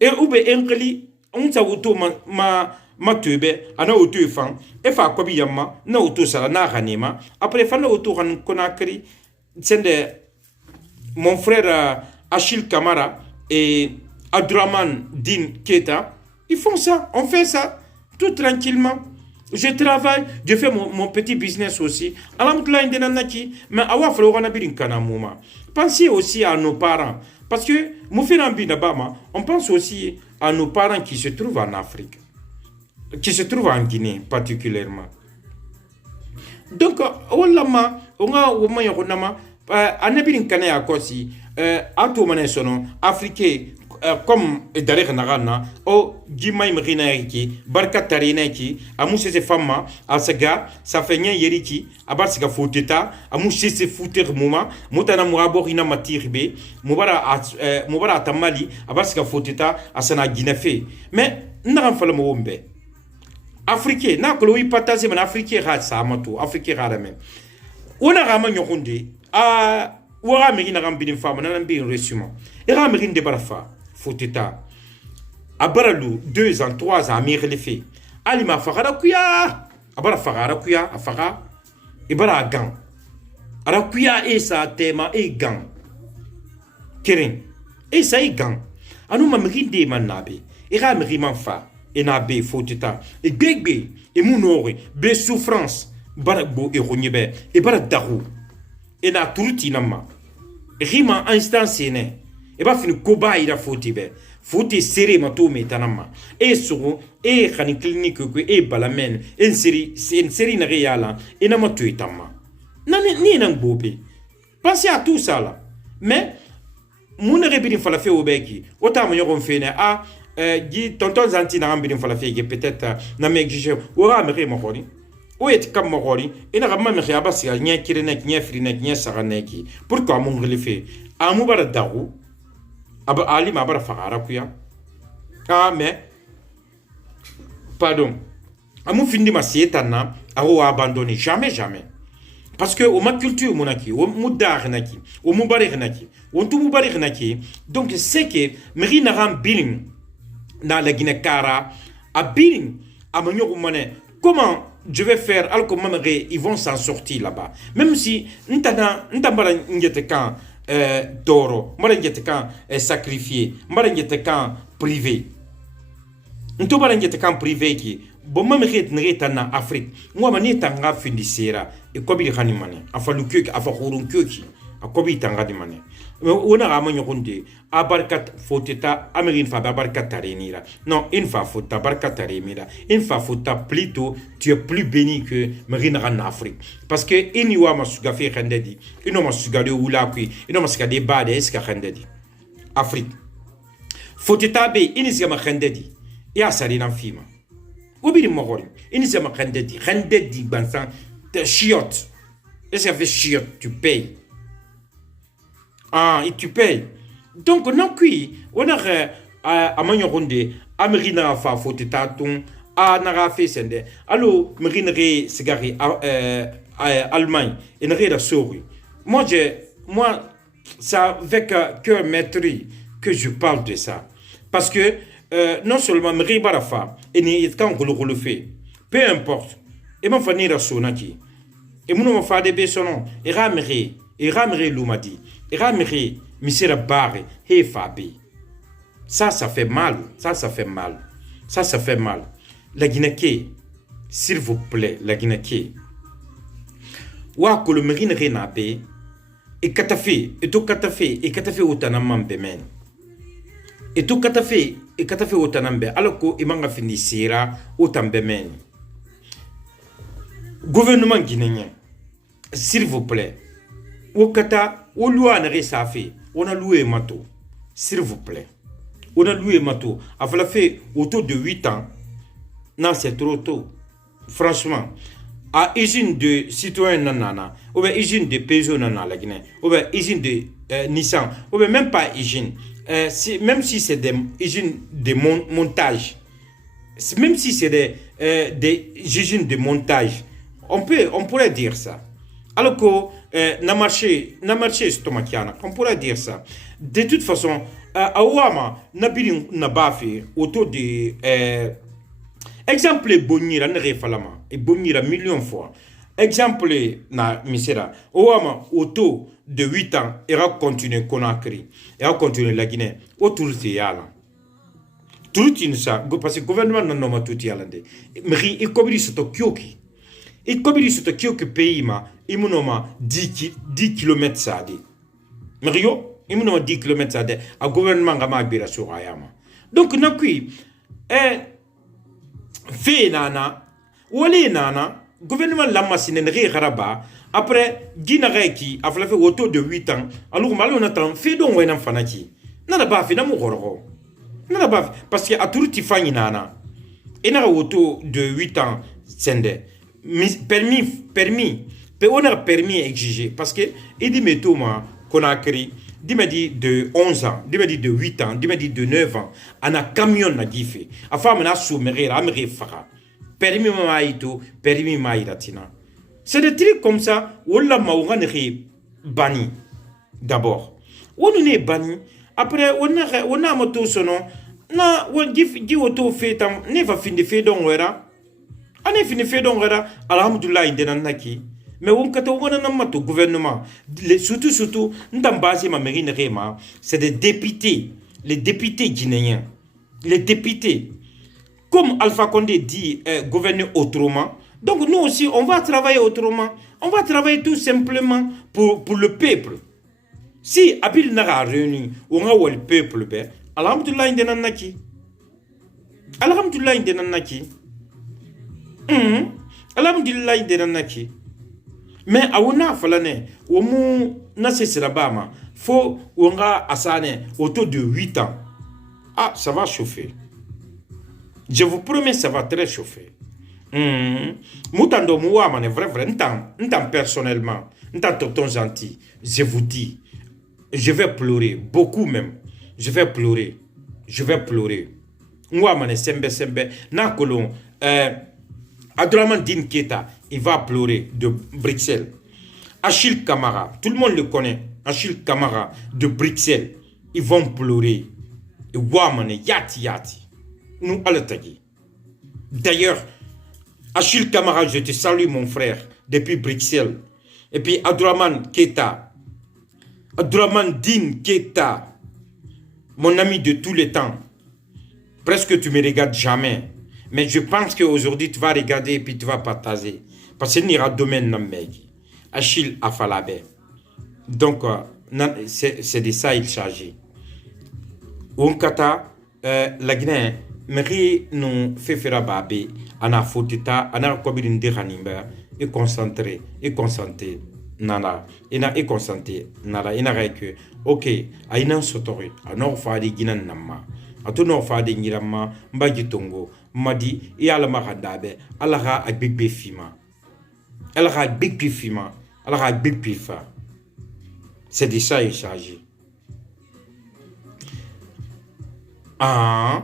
Et oube enkeli on sa auto ma tube ana auto fan e fa kobi yamma na auto sara na ganema après fa na auto kan Conakry sende mon frère Achille Camara et Abdourahmane Din Keita, ils font ça, on fait ça, tout tranquillement. Je travaille, je fais mon petit business aussi. Mais pensez aussi à nos parents. Parce que, on pense aussi à nos parents qui se trouvent en Afrique, qui se trouvent en Guinée particulièrement. Donc, Africain, comme Darek Nagana, o Gimaï Mrinaiki, Barka Tarinaki, Amousse Fama, Asaga, Safenya Yeriki, Abaska Fouteta, Amousse Fouter Mouma, Moutana Mouaborina Matirbe, Moubara Tamali, Abaska Fouteta, Asana Guinefe. Mais, n'a pas le Moumbe. Africain, n'a que l'ouïe patazé, mais Africain Ratsa, Amato, Africain Radame. On a ramené Yonde, à Ouara Mérina Rambin Femme, n'a pas reçu. Et Rambin de Barafa. Fouteta abaralou 2 ans 3 ans amir le fait alima fagara kuya abara fagara kuya afaga ibara gang ara kuya e sa tema e gang keren e sa e gang anu mamri de manabe e ra mri manfa e na be Fouteta e gbegbe e munore be souffrance baragbo e ronyebe e bara daru e na turuti nama rima instance ne et ba fini koba ira foti be foti sere mato metanama e suru e khani clinique ko e balamen en série na réala et na mato etama ni nan bobe pensez à tout ça là mais mon rebini fala fe obeki otama yoron fene a gi tonton zanti na ambini fala fe peut-être na megije ora me khori o et kam khori ina gamma me khaba sia nya kirene nya frine nya saganeki pourquoi mon relife amu bara daru Aba Ali Mabara Fagara Kuya. Ah, mais. Pardon. Amu findi ma sietana, a abandonné. Jamais, jamais. Parce que, au ma culture, monaki, au moudar naki, au moubarik naki, au tout moubarik naki. Donc, c'est que, Meri Naram Biling, dans la Guinée-Cara, à Biling, à Manyokumane, comment je vais faire, alors que ils vont s'en sortir là-bas. Même si, n'tana n'yetekan, Doro, Marangetekan sacrifié, Marangetekan privé. Nto Marangetekan privé qui, bon, même en Afrique, moi, je tanga findisera, et comme il hanimane, a fallu que, a fallu que, a kobi tanga de mane. On a ramené ronde, a barkat foteta, Amérine fa barkat tarenira. Non, une fois fota barkat taremira, une fois fota plutôt, tu es plus béni que Marine en Afrique. Parce que, il y a ma sugafi rendedi, il y a ma sugade ou la qui, il y a ma sugade bade eska rendedi. Afrique. Foteta be, il y a ma rendedi, et a sarina fima. Obi mokori, il y a ma rendedi, bansan, de chiotte. Est-ce que fait chiotte, tu payes? Ah, et tu payes. Donc, non, qui, on a à Magnoronde, à Merina fa Fouteta, à Narafe Sende, allo, Merinerie, Segari, Allemagne, et Nere Sori. Moi, c'est avec cœur maîtrise que je parle de ça. Parce que, non seulement Meri Barafa, et ni quand on le fait, peu importe, et mon fanny Sonaki, et mon fa de Bessonon, et Ramere Lumadi. Et Ramere, Monsieur Barre, et Fabi. Ça fait mal. Ça fait mal. Ça fait mal. La Guinée, s'il vous plaît, la Guinée. Wa ko le marine renabe, et katafe, et to katafe, et katafe otanamam bemen. Et to katafe, et katafe otanambe, alors que imanga finisira otambemen. Gouvernement guinéen, s'il vous plaît. Okata, on a loué mato. S'il vous plaît. On a loué mato. A fait autour de 8 ans. Non, c'est trop tôt. Franchement. À usine de citoyen nanana. Ou bien usine de Peugeot nanana la Guinée. Ou bien usine de Nissan. Ou bien même pas usine. Même si c'est des usines de montage. Même si c'est des usines de montage. On pourrait dire ça. Alors que na marché stomachiana, on pourrait dire ça. De toute façon, à Ouama, Nabili Nabafi, autour de exemple Bonira Nerefalama, et Bonira millions de fois. exemple na misera ouama auto de 8 ans ira continuer Conakry ira continuer la Guinée autour de yala tout ça parce que le gouvernement n'a pas tout yala de mais il cobri soto kyoki il cobri soto kyoki pays ma imunoma 10 km ça de mais yo imunoma 10 km ça de a gouvernement ngama bira so ayama donc nakui fait nana wali nana gouvernement lamassine ne garaba après gina reki a fait autour de 8 ans alors malo na tan fait don wena fanaki nana ba fi na mu gorgo nana ba parce que a turuti fani nana ina autour de 8 ans sende permis pe on a permis exigé parce que il dit metoma Conakry dime dit de 11 ans, dime dit de 8 ans, dime dit de 9 ans, on a camion na gife. A femme na soumere, la mere fara. Permis maïto, permis maïratina. C'est des trucs comme ça, on l'a maouranere banni. D'abord. On est banni. Après, on a moto sonon. Na, on dit auto fait, ne va finir fait donc, wera. On est fini fait donc, wera. Alhamdulillah, il est naki. Mais on kata wana na mato gouvernement surtout ndambazi ma mairie rema c'est des députés les députés guinéens les députés comme Alpha Condé dit gouverner autrement donc nous aussi on va travailler autrement on va travailler tout simplement pour le peuple si abil nara réuni on a le peuple be alhamdulillah indena naki alhamdulillah indena naki alhamdulillah indena naki. Mais auna falane omu na sesirabama faut onga asane autour de 8 ans. Ah, ça va chauffer. Je vous promets, ça va très chauffer. Moutando mouama, vrai, n'tam personnellement, n'tam tonton gentil, je vous dis, je vais pleurer, beaucoup même. Je vais pleurer. Mouama, sembe, na kolon, Abdourahmane Din Keita, il va pleurer de Bruxelles. Achille Camara, tout le monde le connaît. Achille Camara de Bruxelles, ils vont pleurer. Et Wamane, yati. Nous, à l'Atagi. D'ailleurs, Achille Camara, je te salue mon frère, depuis Bruxelles. Et puis Abdourahmane Keita, Abdourahmane Din Keita, mon ami de tous les temps. Presque tu me regardes jamais. Mais je pense qu'aujourd'hui, tu vas regarder et puis tu vas partager. Parce qu'il n'y aura domaine dans Megi. Achille Afalabe. Donc, c'est de ça il s'agit. Onkata, la Guinée, Meri nous fait faire babi, ana fotita, ana kobirin de Hanimba, et concentré, nana, et concentré, nana, que, ok, aïnan sotori, anor fadi Guinan nama, atono fadi Nirama, Mbagi Tongo, Madi, et Alamahandabe, Alara a big bifima. Alara big bifima, Alara big bifa. C'est de ça il s'agit. Ah.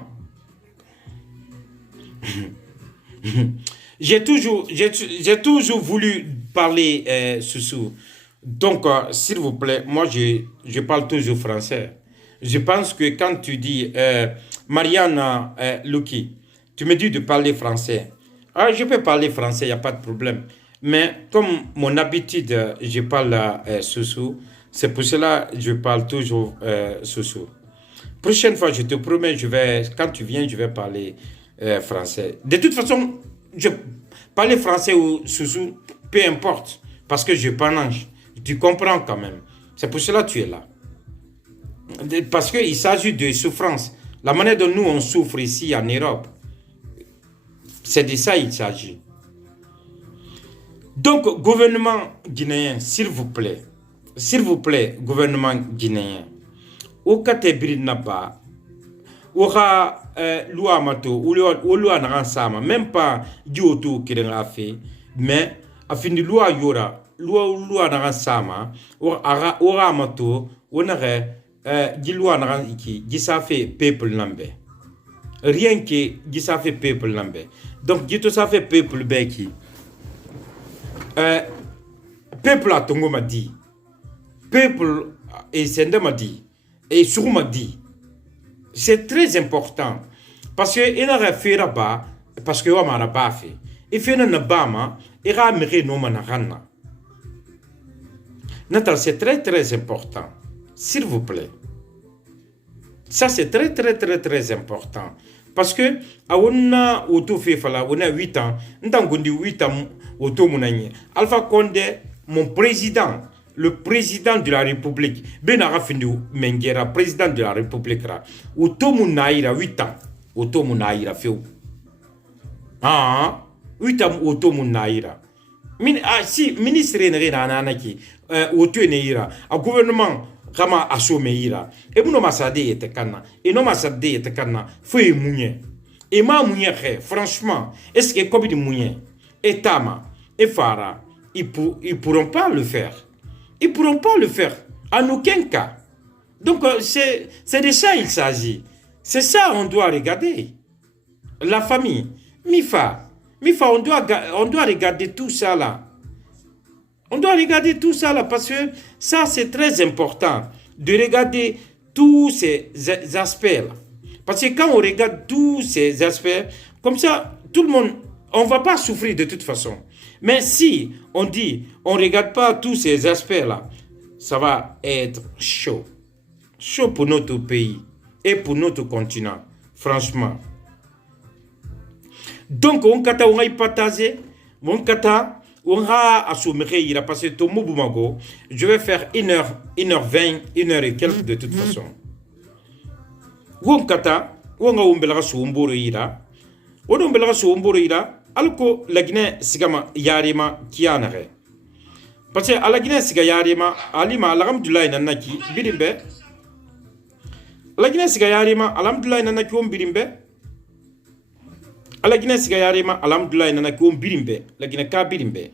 J'ai toujours voulu parler Soussou. Donc, s'il vous plaît, moi, je parle toujours français. Je pense que quand tu dis Marianne Luki, tu me dis de parler français. Ah, je peux parler français, il n'y a pas de problème. Mais comme mon habitude, je parle Soussou, c'est pour cela que je parle toujours Soussou. Prochaine fois, je te promets, quand tu viens, je vais parler français. De toute façon, je parler français ou Soussou, peu importe, parce que je parle, tu comprends quand même. C'est pour cela que tu es là. Parce qu'il s'agit de souffrance. La manière dont nous, on souffre ici en Europe, c'est de ça qu'il s'agit. Donc, gouvernement guinéen, s'il vous plaît, gouvernement guinéen, au Katebri Naba, au loi mato, ou loi n'ansama, même pas du auto qui l'a fait, mais à fin de loi yora, loi n'ansama, au ramato, on aurait dit loi n'anki, qui ça fait peuple lambe. Rien que qui ça fait peuple lambe. Donc, qui tout ça fait peuple beki. Peuple à Tongo m'a dit, peuple et Sende m'a dit, et Sourou m'a dit, c'est très important parce que il a fait là-bas, parce que on m'a pas fait. Il fait un bama ira mere no managana. Natal, c'est très très important. S'il vous plaît. Ça c'est très très très très important. Parce que on a auto fait fala, on a 8 ans. Ntangondi 8 ans auto munanye. Alpha Condé, mon président, le président de la République, Benara Findu Mengera, président de la République, auto munaira 8 ans. Auto munaira feu. Ah, 8 ans auto munaira. Si ministre n'est nanaki, auto neira, a gouvernement kama asomeira. E muno masade yete kana, e no masade yete kana, feu mounye. Et ma mounye, franchement, est-ce que comme dit mounye, et tama, et fara, ils pourront pas le faire. Ils pourront pas le faire, en aucun cas. Donc, c'est de ça il s'agit. C'est ça on doit regarder. La famille, Mifa, on doit regarder tout ça là. On doit regarder tout ça là parce que ça c'est très important de regarder tous ces aspects là. Parce que quand on regarde tous ces aspects, comme ça, tout le monde, on ne va pas souffrir de toute façon. Mais si on dit, on ne regarde pas tous ces aspects-là, ça va être chaud. Chaud pour notre pays et pour notre continent, franchement. Donc, on va y partager, on va assumer, il a passé tout Mouboumago. Je vais faire 1h20, 1h et quelques de toute façon. Wonkata, wonga umbelaga suumburu ira. Wodo umbelaga suumburu ira. Alko la Guinée sigama yarima kianare. Parce que à la Guinée siga yarima, alima alhamdulillah nanaki birimbe. La Guinée siga yarima, alhamdulillah nanaki birimbe. À la Guinée siga yarima, alhamdulillah nanaki birimbe. La Guinée ka birimbe.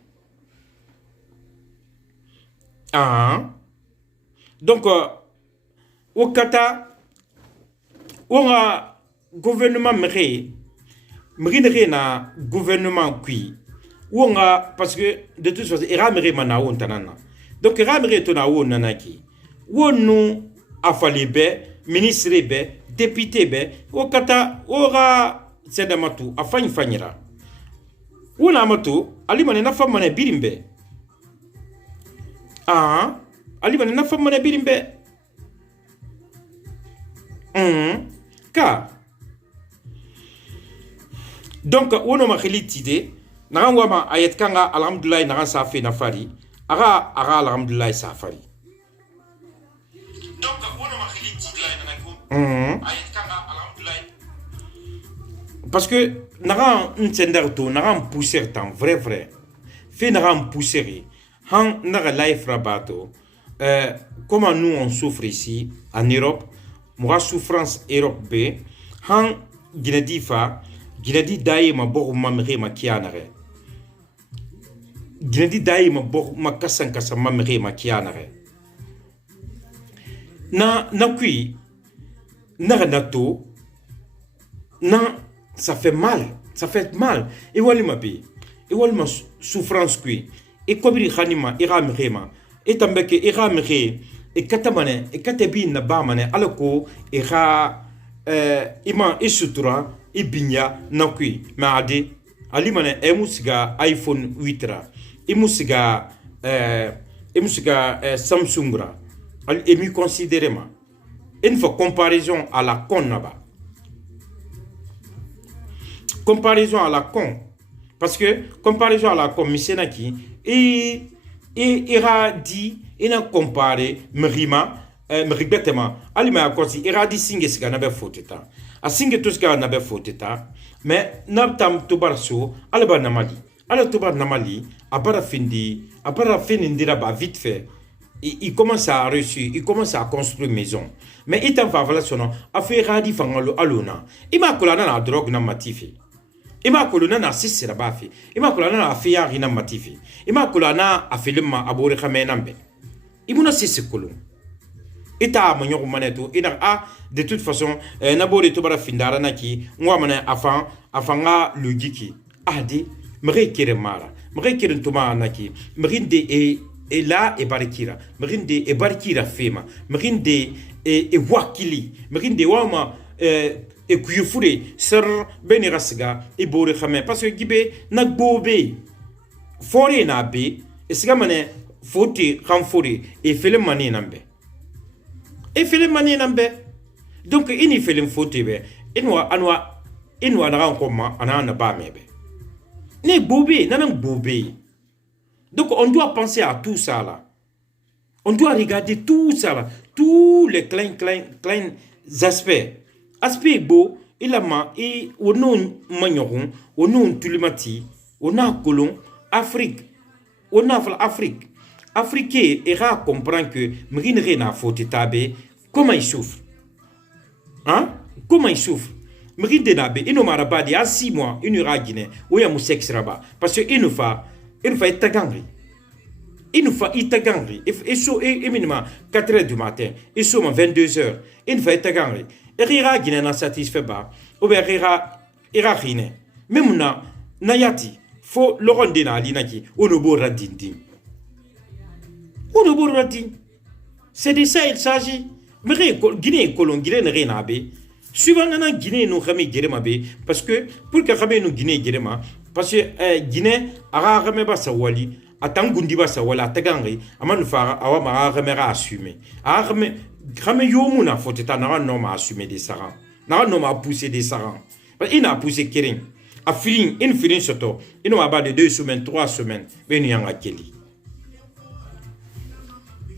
Ah. Donc, Wokata. Wonga gouvernement méré na gouvernement qui wonga parce que de toute façon ira méré mana on tanana donc ira méré tona won nanaki wonu afali be ministre be député be wakata ora sedamatu afany fanyira wona matu alimane na famane birimbe ah alimane na famane birimbe Ka. Donc, on a khili tide, narangwama ayet kanga alhamdulillah naran safi nafari, ara alhamdulillah safari. Donc, on a khili tide ayet kanga alhamdulillah. Parce que naran ntenderto, naran pousser tant vrai. Fait naran pousser. Han nara life rabato. Comment nous on souffre ici en Europe? Moi souffrance Europe B, han ginadi fa, ginadi daye ma boru mamre ma kianare. Ginadi daye ma boru ma kasan mamre ma kianare. Na kui, na nato, na ça fait mal. Et wali ma bi, et wali ma souffrance kui, et kobiri khanima, ira mrema, et tambeke ira mre. Et katamane et katebi na bamane alako ira ima isutura ibinya nakui maade alimane emusiga iPhone 8 ra emusiga Samsung ra emi considérément une fois comparaison à la con là-bas parce que comparaison à la con misenaki et ira dit ina comparé meribetema alima akosi iradi singe siga na be foteta a singe to siga na be foteta mais nabtam to barso alba namali ala to bar namali abara fini ndira ba vite fait il commence à reçu il commence à construire maison mais il t'en va son a fait radi fangalo alona ima kolana na drogue na matifi ima kolona na sisira bafi ima kolana na afia rina matifi ima kolana afilma abore khamenambe imuna sisikulu ita manyo maneto ina de toute façon nabore to bara findara naki ngwa mana afanga logiki adi mrekere mara mrekere ntoma naki mrinde e la e barikira mrinde e barikira fema mrinde e wakili mrinde wama e kuyufure ser benirasiga e bore khame parce que gibe nagbobe fore na be esiga mane foti kan fore e fele mane nambe e fele mane nambe donc ini fele foti be inwa na ran koma ana na ba mebe ne bobé nanan bobé. Donc on doit penser à tout ça là. On doit regarder tout ça là, tous les klein aspects. Aspect beau, il a ma et au nom magnon, au nom tulimati, on a colon Afrique. On a Afrique. Africain ira comprendre que Marine Rena faut taber comment il souffre. Hein? Comment il souffre? Marine Denabe, il nous m'a pas dit à 6 mois, il ira Guinée, où il y a mon sexe là-bas. Parce qu'il nous fait être gangri. Il nous fait être gangri. Il sont éminemment 4 h du matin. Ils sont à 22 h. Il nous fait être gangri. Et ira Guinée n'a satisfait pas. Ou bien ira Guinée. Même na yati. Faut le rendre na linaki. On ne boit radin. On ne boit radin. C'est de ça il s'agit. Mais Guinée colon Guinée n'a rien à bé. Souvent nana Guinée nous ramé Guinée bé. Parce que pour que ramé nous Guinée Guinée parce que Guinée a ramé ba sa wali. Attends Gundiba sa wala tagangi. Amanu fara awa ma ramé a assumé. A ramé yomuna faut être na non a assumé des sarans. Na non a poussé des sarans. Il n'a poussé Kérin. A fini, une fini surtout. Il n'a pas de 2 semaines, 3 semaines. Mais il y a un Kelly.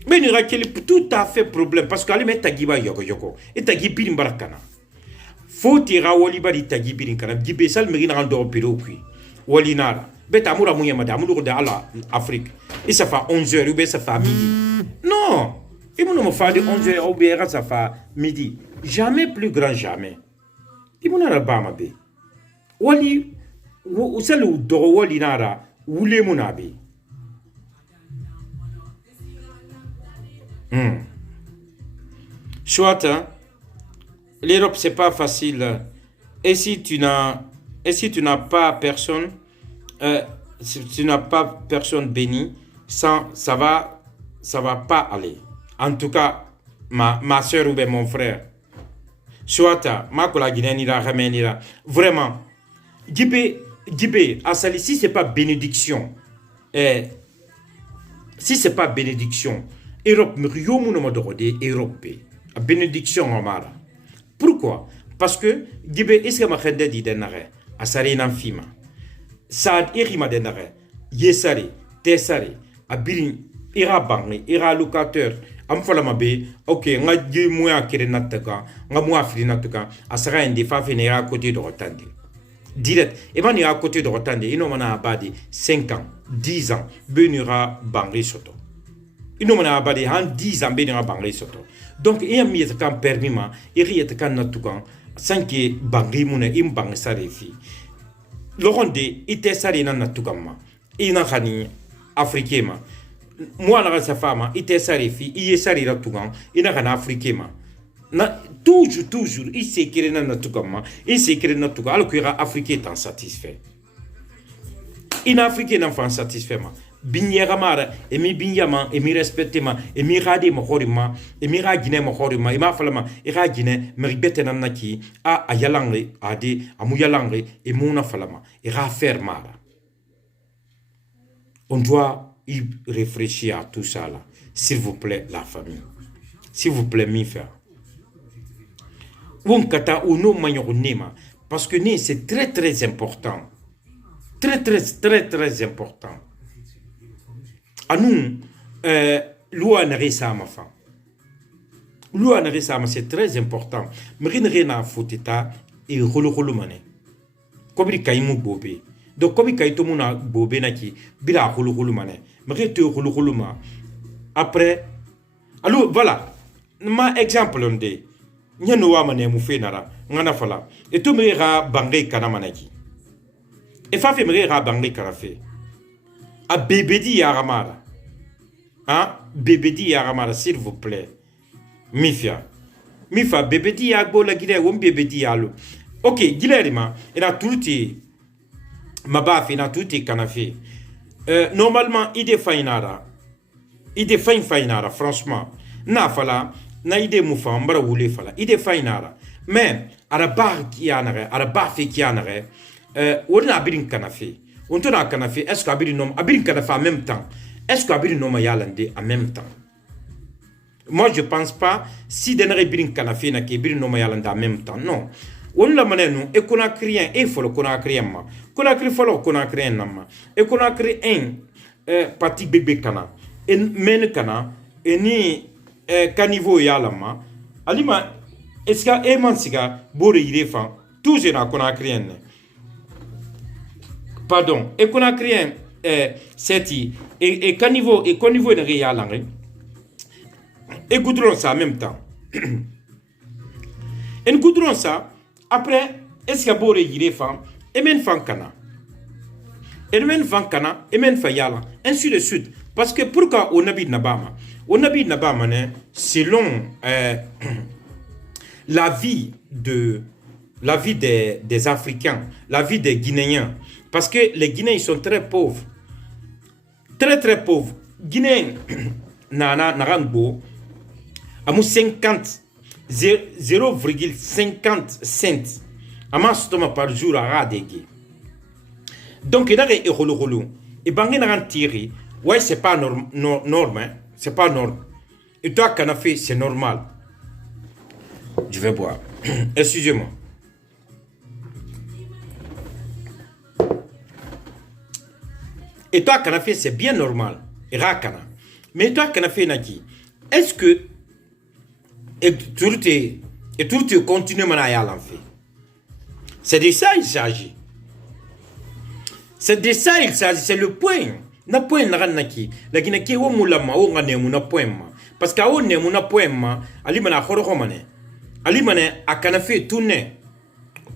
Mais il y a Kelly tout à fait problème. Parce qu'elle met Tagiba Yoko. Et Tagibi Mbarakana. Faut tirer Wali Bari Tagibi Nkana. Gibé Sal Merina Andor Piro. Walinara. Bet Amoura Mouya Madame Amour de l'Afrique. Et ça fait 11 h. Ou bien ça fait midi. Non. Et mon nom fait 11 h. Ou bien ça fait midi. Jamais plus grand, jamais. Et mon nom pas ma bé. Wali uselu dogo wali nara wule munabi. Soit l'Europe c'est pas facile. Et si tu n'as pas personne si tu n'as pas personne béni, ça va pas aller. En tout cas ma soeur ou bien mon frère. Soit ma kola guinénira ramenira vraiment Djibé, Asali, si c'est pas bénédiction, si c'est pas bénédiction, Europe, Europe, bénédiction en mara. Pourquoi? Parce que Djibé, est-ce que ma chende dit denare, Asari nan fima, Saad irima denare, Yesari, Tesari, Abirin, ira bangli, ira locateur, am fala mabe, ok, nga di moya kere nataka, nga moya fili nataka, asara indi fa venera à côté de Rotandi. Direct. Et ben, il y a à côté de Rotande, il y a 5 ans, 10 ans, Benura Bangri Soto. Il y a 10 ans, Benura Bangri Soto. Donc, il y a mis un permis, il y a un natukan, sans que Bangri Moune, il bang sarefi. Laurent de, il était sarina natukama. Il y a un africain. Moi, sa femme, il était sarefi, il est sarina tukan, il y a un africain. Toujours, il s'est créé dans notre gamme, il s'est créé dans notre gamme, alors que l'Afrique est satisfait. In Afrique est enfant satisfait. Binyera mara, et mi binyama, et mi respectement, et mi rade mohorima, et mi ragine mohorima, et ma falama, et ragine, me ribete nanaki, a yalangre, a de, a muyalangre, et mona falama, et rafer mara. On doit y réfléchir à tout ça là. S'il vous plaît, la famille. S'il vous plaît, mi frère. Parce que c'est très très important. Très important. À nous, loi n'a rien à ma femme. Loi n'a rien à c'est très important. Mais rien n'a fauteta et rolo mané. Comme il caïmou bobé. Donc comme il caïto mouna bobé naki, bila rolo mané. Mais rien te rolo ma. Après, alors voilà. Ma exemple on dit. Nyano wa mane mu fe nara ngana fala et to me ra bangé kana manaki e fa fe me ra bangé kana fe a bébédi ya ramara hein bébédi ya ramara s'il vous plaît mifa bébédi ya go la gile won bébédi ya lo ok gilerima ina tuti mabafi na tuti kana fe normalement ide fainara franchement na fala na ide mufa mbara wule fala ide fainara mais ara bar ki anare ara ba fe ki anare wona birin kana fe On te a canafe, est-ce qu'abiri nom, abiri canafa en même temps? Est-ce qu'abiri nom yalande en même temps? Moi, je pense pas si denere birin canafe na ke biri nom yalande en même temps. Non. On la mané nous, et qu'on a créé un, et faut le qu'on a créé ma. Qu'on a créé follow qu'on a créé un nama. Et qu'on a créé un, parti bébé cana. Et men cana, et ni, caniveau yalama. Alima, est-ce qu'il y a un mansiga, bore yirefan, tout je n'a qu'on a créé un. Pardon, et qu'on a créé un, seti, et caniveau, et caniveau n'a rien yalangue. Et goudron ça en même temps. Et goudron ça, après, est-ce qu'il y a beau réguler femme, et même fan cana. Et même fan cana, et même fayala, ainsi de suite. Parce que pourquoi on habite Nabama? On habite Nabama, selon la vie des Africains, la vie des Guinéens. Parce que les Guinéens, ils sont très pauvres. Très, très pauvres. Guinéens, Naranbo, à 50, 0,50 cents. À ma stoma par jour à radégué. Donc, il y a des rolo. Et bangé n'a tiré. Ouais, c'est pas norme, hein. C'est pas norme. Et toi, Canafé, c'est normal. Je vais boire. Excusez-moi. Et toi, Canafé, c'est bien normal. Et Rakana. Mais toi, Canafé, Naki, est-ce que. Et tout tu continues à l'enfer. C'est de ça il s'agit. C'est de ça il s'agit. C'est le point. Na point na naki. La Guinée qui est au moulama, au gané, na point ma. Parce qu'à on est mon point ma, ali mana horomane. Ali mana a canafé tourner.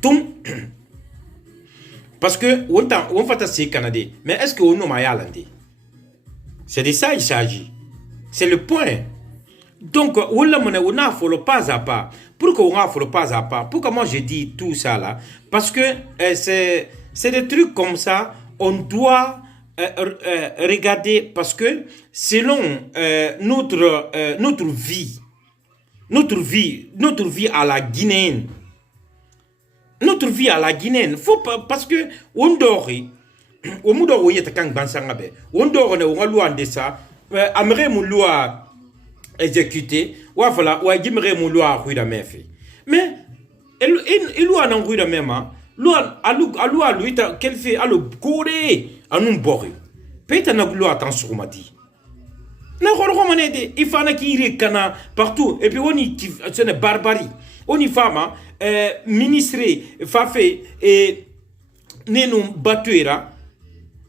Tout. Parce que on fait assez canadien. Mais est-ce que on nous m'a yalandi? C'est de ça il s'agit. C'est le point. Donc, on a fait le pas à pas. Pourquoi on a fait le pas à pas? Pourquoi moi je dis tout ça là? Parce que c'est des trucs comme ça, on doit regarder parce que selon notre vie à la Guinéenne, faut pas, parce que on dort, on dort, on y est quand bansangabe, on dort, on a loi de ça, amere mon loi exécuté, ou voilà, ou ajimere mon loi rue de mefi. Mais il loi n'en rue de même, loi a lui qu'elle fait à le courir à nous boré. Peut-être n'a loi attention m'a dit. N'a pas de il faut qu'il y ait partout et puis on y c'est une barbarie. On y femme ministre fait et nous batuera.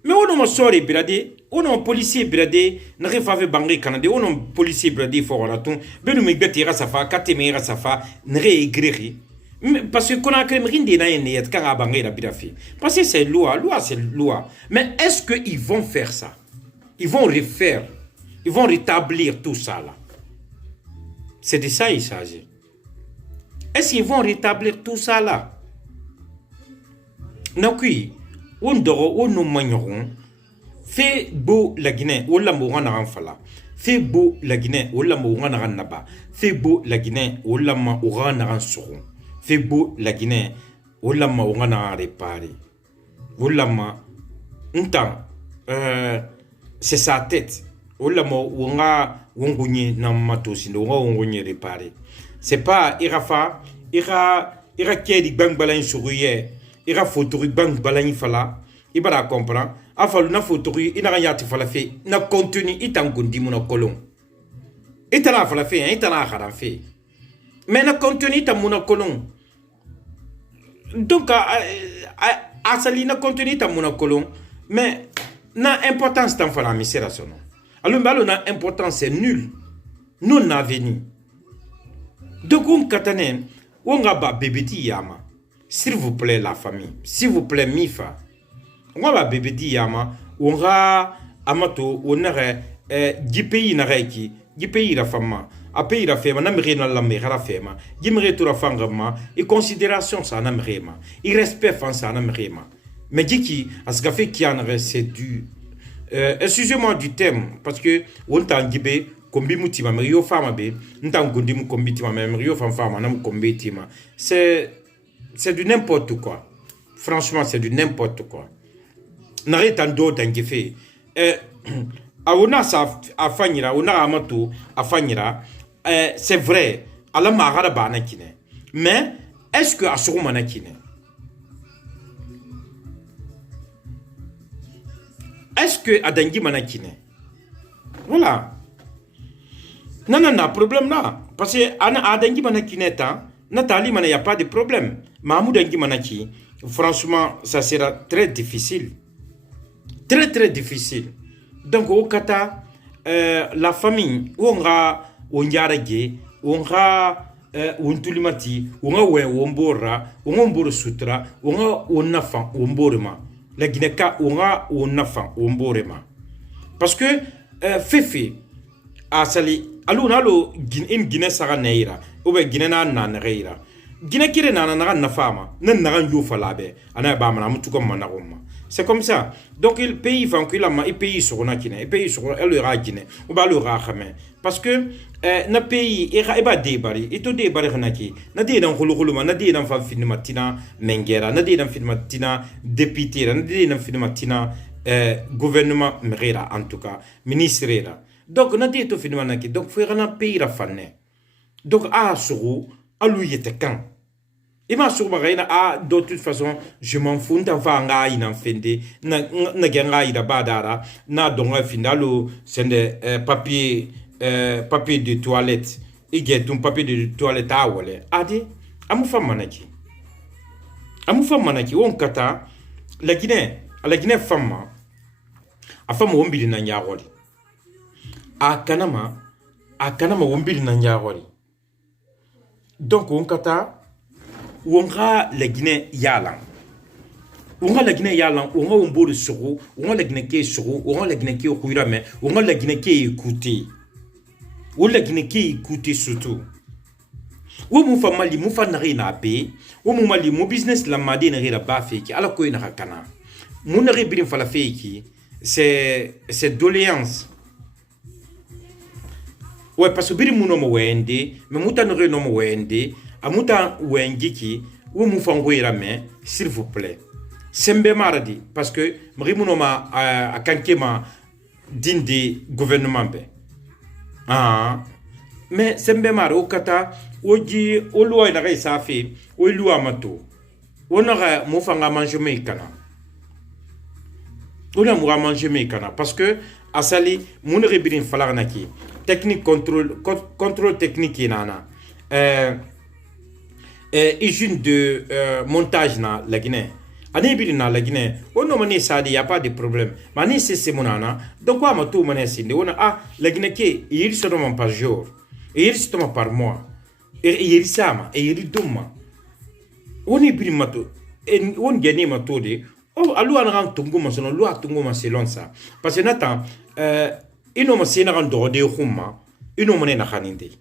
Mais on a sorti bradé, on a policier bradé, n'a rien fait bangé canadé, on a policier bradé fort à tout. Ben nous mettons ça fa, katemera ça fa, n'a rien parce que qu'on a créé rien de naïe quand a bangé la birafi. Parce que c'est loi c'est loi. Mais est-ce qu'ils vont faire ça? Ils vont refaire, ils vont rétablir tout ça là. C'est de ça il s'agit. Est-ce qu'ils vont rétablir tout ça là? Non, oui. On dort, on nous mangerons. Fait beau la Guinée, on l'a mourant en fala. Fait beau la Guinée, on l'a mourant en naba. Fait beau la Guinée, on l'a mourant en souron. Fait beau la Guinée, on l'a mourant en réparé. On l'a c'est sa tête. On l'a mourant en gagné dans matosi, on gagné réparé. C'est pas irafa, ira qui dit bang balain sourier. Il y a photo bank balani fala il va comprendre a fallu na photo il n'a rien fala fait na contenu il t'en gondi mon colon il t'en a fala fait il t'en a fait mais na contenu ta mon colon donc a sali na contenu ta mon colon mais na importance t'en fala misère son alors balo na importance c'est nul non avenir donc on katanen on ga ba bébéti yama. S'il vous plaît, la famille. S'il vous plaît, Mifa. On va bébé di yama. On va amato. On a dix pays na reiki. 10 pays la femme. A pays la femme. N'amérique na la mère la femme. J'aimerais tout la femme. Et considération ça n'amérique. Et respect ça n'amérique. Mais dis qui à ce café qui en c'est du. Excusez-moi du thème parce que on t'a gibé. Kombi mutima mrio femme be. N't'a gondi mu kombi tima mrio femme nam kombi tima. C'est du n'importe quoi. Franchement, c'est du n'importe quoi. nare tan do dangi fe awona sa afanyira ona amatu afanyira c'est vrai ala magara bana kine mais est-ce que asuru mana kine est-ce que adangi mana kine voilà non problème là parce que ana adangi mana kine ta Nathalie mana y a pas de problème Mahmoud dangi mana ki franchement ça sera très difficile très difficile donc au kata la famille on yarage on untulimati on sutra on nafa on la gineka on nafa on parce que fefe asali alunalo in gine sara neira ou be gine na neira gine kire na nafama nan na yufa labe ana ba mana mutu comme manaroma c'est comme ça donc le pays va que la il pays sur na kine pays sur elle ra gine ou ba le ra khame parce que na pays e ba debari et to debari khanaki na de dan khulu na de dan fa fin matina mengera na de dan fin matina député na de dan fin matina gouvernement mera en tout cas ministre là donc na de to fin manaki donc faut rana pays ra fanne donc a suru alu yete kan et ma sur marina de toute façon je m'en fous d'enfant nga ina fende na genga ida badara na donga finalo sende papier de toilette et get un papier de toilette awole ade amu femme manaki on kata la Guinée femme a femme wombili na nyaroli a kanama wombili na nyaroli donc on kata wonga la Guinée yalan wonga la Guinée yalan wonga wombolo suru wonga la Guinée ke suru wonga la Guinée ke kuirame wonga la Guinée ke écouter wonga la Guinée ke écouter surtout wo mu fa mali mu fa nari na be wo mu mali mu business la made na rira ba feki ala ko ina kana mu nari birin fa la feki c'est doléance. Ouais, parce que biri mu no mo wende mais muta no no mo wende amuta wengiki ou mu fangoira mais s'il vous plaît sembe maradi parce que mri mu no ma akankema dindi gouvernement be mais sembe mar o kata oji o loi na ga safi o loi mato ona mu fanga manjome kana ona mu manjome kana parce que asali mun rebirin falarnaki technique contrôle technique inana usine de montage na la Guinée ani biri na la Guinée on no mane sadi y a pas de problème mani c'est monana donc quoi ma tout mane sindi on la Guinée qui il se demande par jour et il se demande par mois et il sama et il duma on est biri mato et on gagne mato de oh alu an tungu masono lu atungu maselon ça parce que nata ino masena kan dode khumma ino mone na khaninde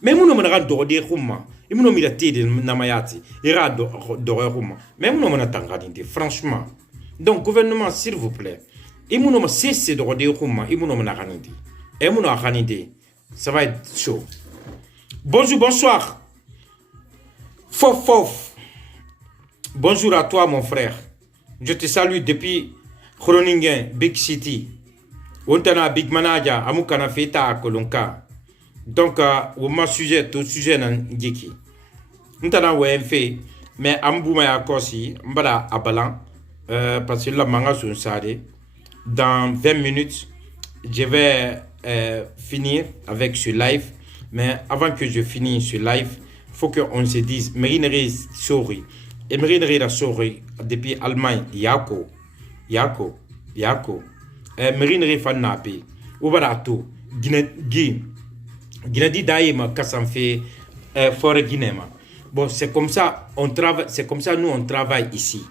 mais muno mona kan dode khumma imuno milati de namayati ira dode khumma mais muno mona tangandinde franchement donc gouvernement s'il vous plaît imuno ma cesse dode khumma imuno mona khaninde et muno khaninde ça va être chaud. Bonsoir Fof bonjour à toi mon frère, je te salue depuis Groningen Big City. Ontana big manager amukana feta kolonka donc ma sujet tout sujet nan djiki ntana wemfe mais ambuma ya kosi mbala abalan parce que la manga son sade dans 20 minutes je vais finir avec ce live mais avant que je finisse ce live faut que on se dise Merineri sorry et Merineri la sorry depuis Allemagne Yako Merineri Fanapi, Ubarato, Guinée Daïma, Kassanfe, Forêt Guinéma. Bon, c'est comme ça, on travaille, c'est comme ça, nous, on travaille ici.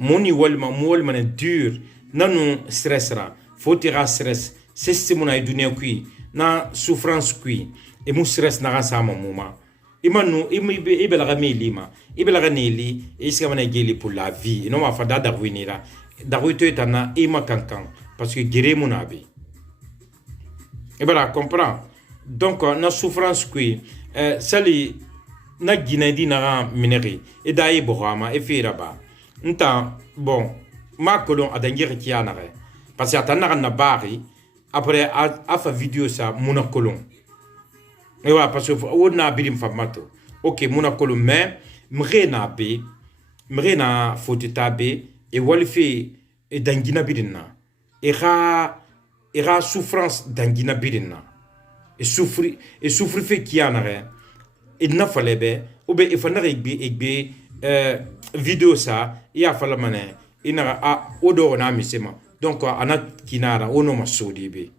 Moni Wolman est dur, non, stressera, faut tirer stress, c'est mon aïdouné qui, na souffrance qui, et mon stress n'a pas mon moment. Imanu, ibela lima, ibela neli, et c'est comme un pour la vie, et non, ma fada d'arwinera. Daruito etana ima kankan parce que guérir mon avis et voilà comprend donc na souffrance qui sali na Guinée di na mineri et daï bohama et firaba nta bon ma colon a dangere qui en arrêt parce que atana na bari après a fait vidéo ça mon colon et voilà parce que on a bilim famato ok mon colon mais mrena photo tabe et walfi et dangina bidina era souffrance dangina bidina et souffrir fait qui en arrêt il n'a fallait be ou be il fallait egbe vidéo ça il a fallu mané ina a odo na misema donc ana kinara ono masodi be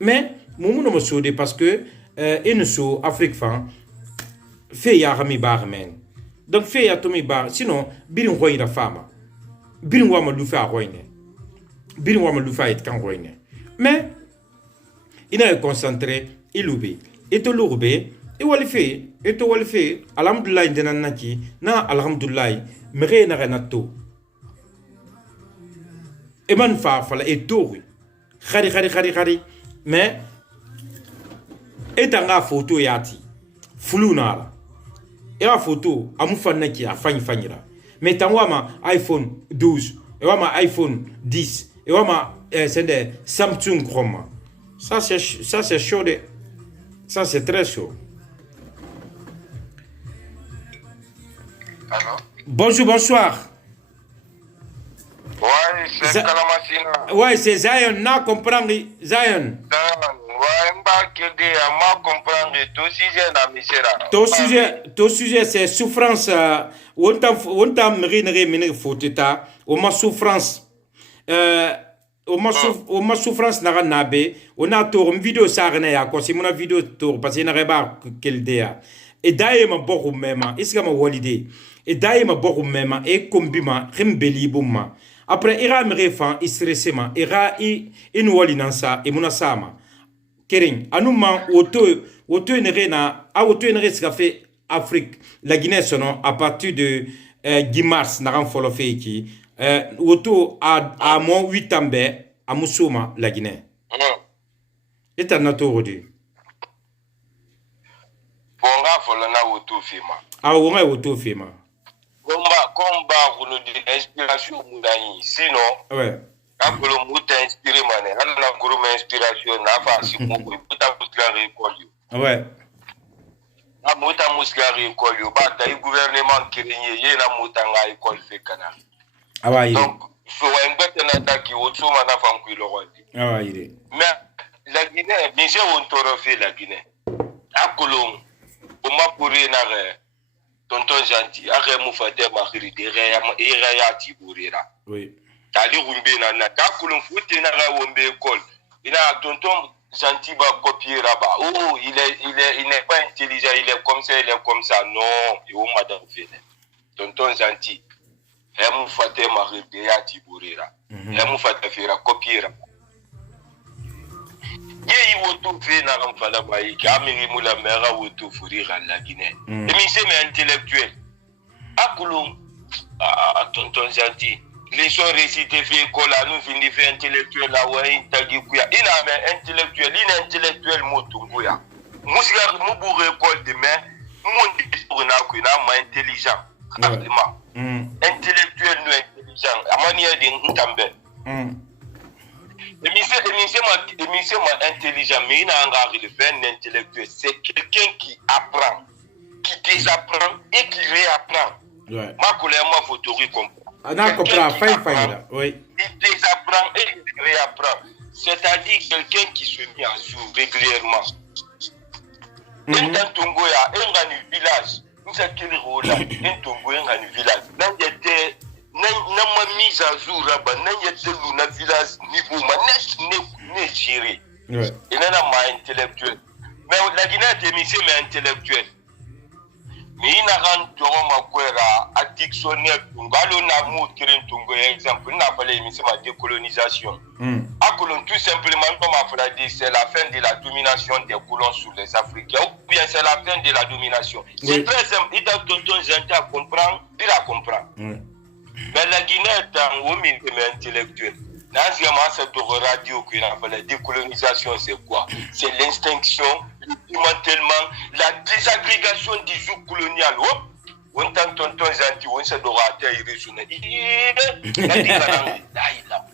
mais mumu no masodi parce que in so Afrique fan fait ya rami barmen donc fait ya tomi bar sinon birin roina fama birin wa ma lu fa roine birin wa ma lu fa et kan roine mais il est concentré il oublie et to lourbe et walife et to walife alhamdulillah denanaki na alhamdulillah mere na renato et man fa fala et tori khari mais et tanga photo yati fuluna et la photo amu fanaki a fanyira mais tangwa iPhone 12 et ma iPhone 10 et ma c'est des Samsung Chrome ça c'est chaud ça c'est très chaud. Allô? Bonsoir. Ouais, c'est Kalamasina. Ouais, c'est Zion. Na comprendre Zion. Ouais, m'a kildé, m'a comprendre ton sujet na misera. Ton sujet c'est souffrance. On t'a mérité fauteta. On ma souffrance. On ma souffrance na nabe. On a tour une vidéo ça rena ya quoi. C'est mon vidéo tour parce qu'il n'a pas quel dia. Et d'ailleurs ma beaucoup même. Est-ce que ma walide? Et d'ailleurs ma beaucoup même. Et combima rembeli bouma. Après ira me refan stressement. Ira in walinansa et monasama. Kering, anouman auto na a auto ce fait Afrique la Guinée sono à partir de 10 mars na ran folo feki auto a mon 8 ambe a musuma la Guinée et à notre aujourd'hui bonga folo na auto fima on a auto fima comba nous dit inspiration moudani sinon ouais akolo muta inspiré mané ala guru inspiration na fa si mo ko muta musgari école ouais na muta musgari école ba ta gouvernement kirigné ye na muta nga école fe kana ouais donc so en bête na taki oto mana fa ko lo rodi ouais mais la Guinée bien sûr on torofé la Guinée akolo o ma pourri na tonton gentil arrêt mu faté ma khiride ya tiburira oui tali rumbe na kakulun futi na ga wombe école ina tonton gentil ba copier là-bas oh il n'est pas intelligent il est comme ça non et on madame fait tonton gentil mu faté ma khiride ya tiburira mu faté faire copier là ye woto fait na ram fala ba yi kamiri mu la mera woto furira la Guinée et mi c'est intellectuel akulum tonton gentil les choses récitées fait école à nous finit fait intellectuel là ouais tagi kuya ina mais intellectuel motunguya musiga mu bourre école de mais mon discours na ku na ma intelligent rapidement intellectuel nous intelligent à manière de ntambe émission ma intelligent mais ina engagé le fait intellectuel c'est quelqu'un qui apprend qui désapprend et qui réapprend ouais ma collègue ma photo comprend. On comprend, fin, oui. Il désapprend et il réapprend. C'est-à-dire quelqu'un qui se met à jour régulièrement. Un tongo ya, un village. Nous sommes quel rôle un tongo un village. N'a pas mise à jour là-bas. N'a pas de village niveau. N'a pas géré. Il n'a pas intellectuel. Mais la Guinée est émission mais intellectuelle. Mais il n'a pas à dictionnaire Tungalo n'a pas de Tungo exemple, il n'a pas l'émission de décolonisation. Tout simplement, comme on dit, c'est la fin de la domination des colons sur les Africains, ou bien c'est la fin de la domination. C'est très simple, il a tonton gentil à comprendre, il a comprendre. Mais la Guinée est un homme intellectuel. Dans ce moment, c'est radio qu'il a fait la décolonisation, c'est quoi? C'est l'extinction, le démantèlement, la désagrégation du joug colonial. on tant tonton gentil on se doit taire resuna na dikana daila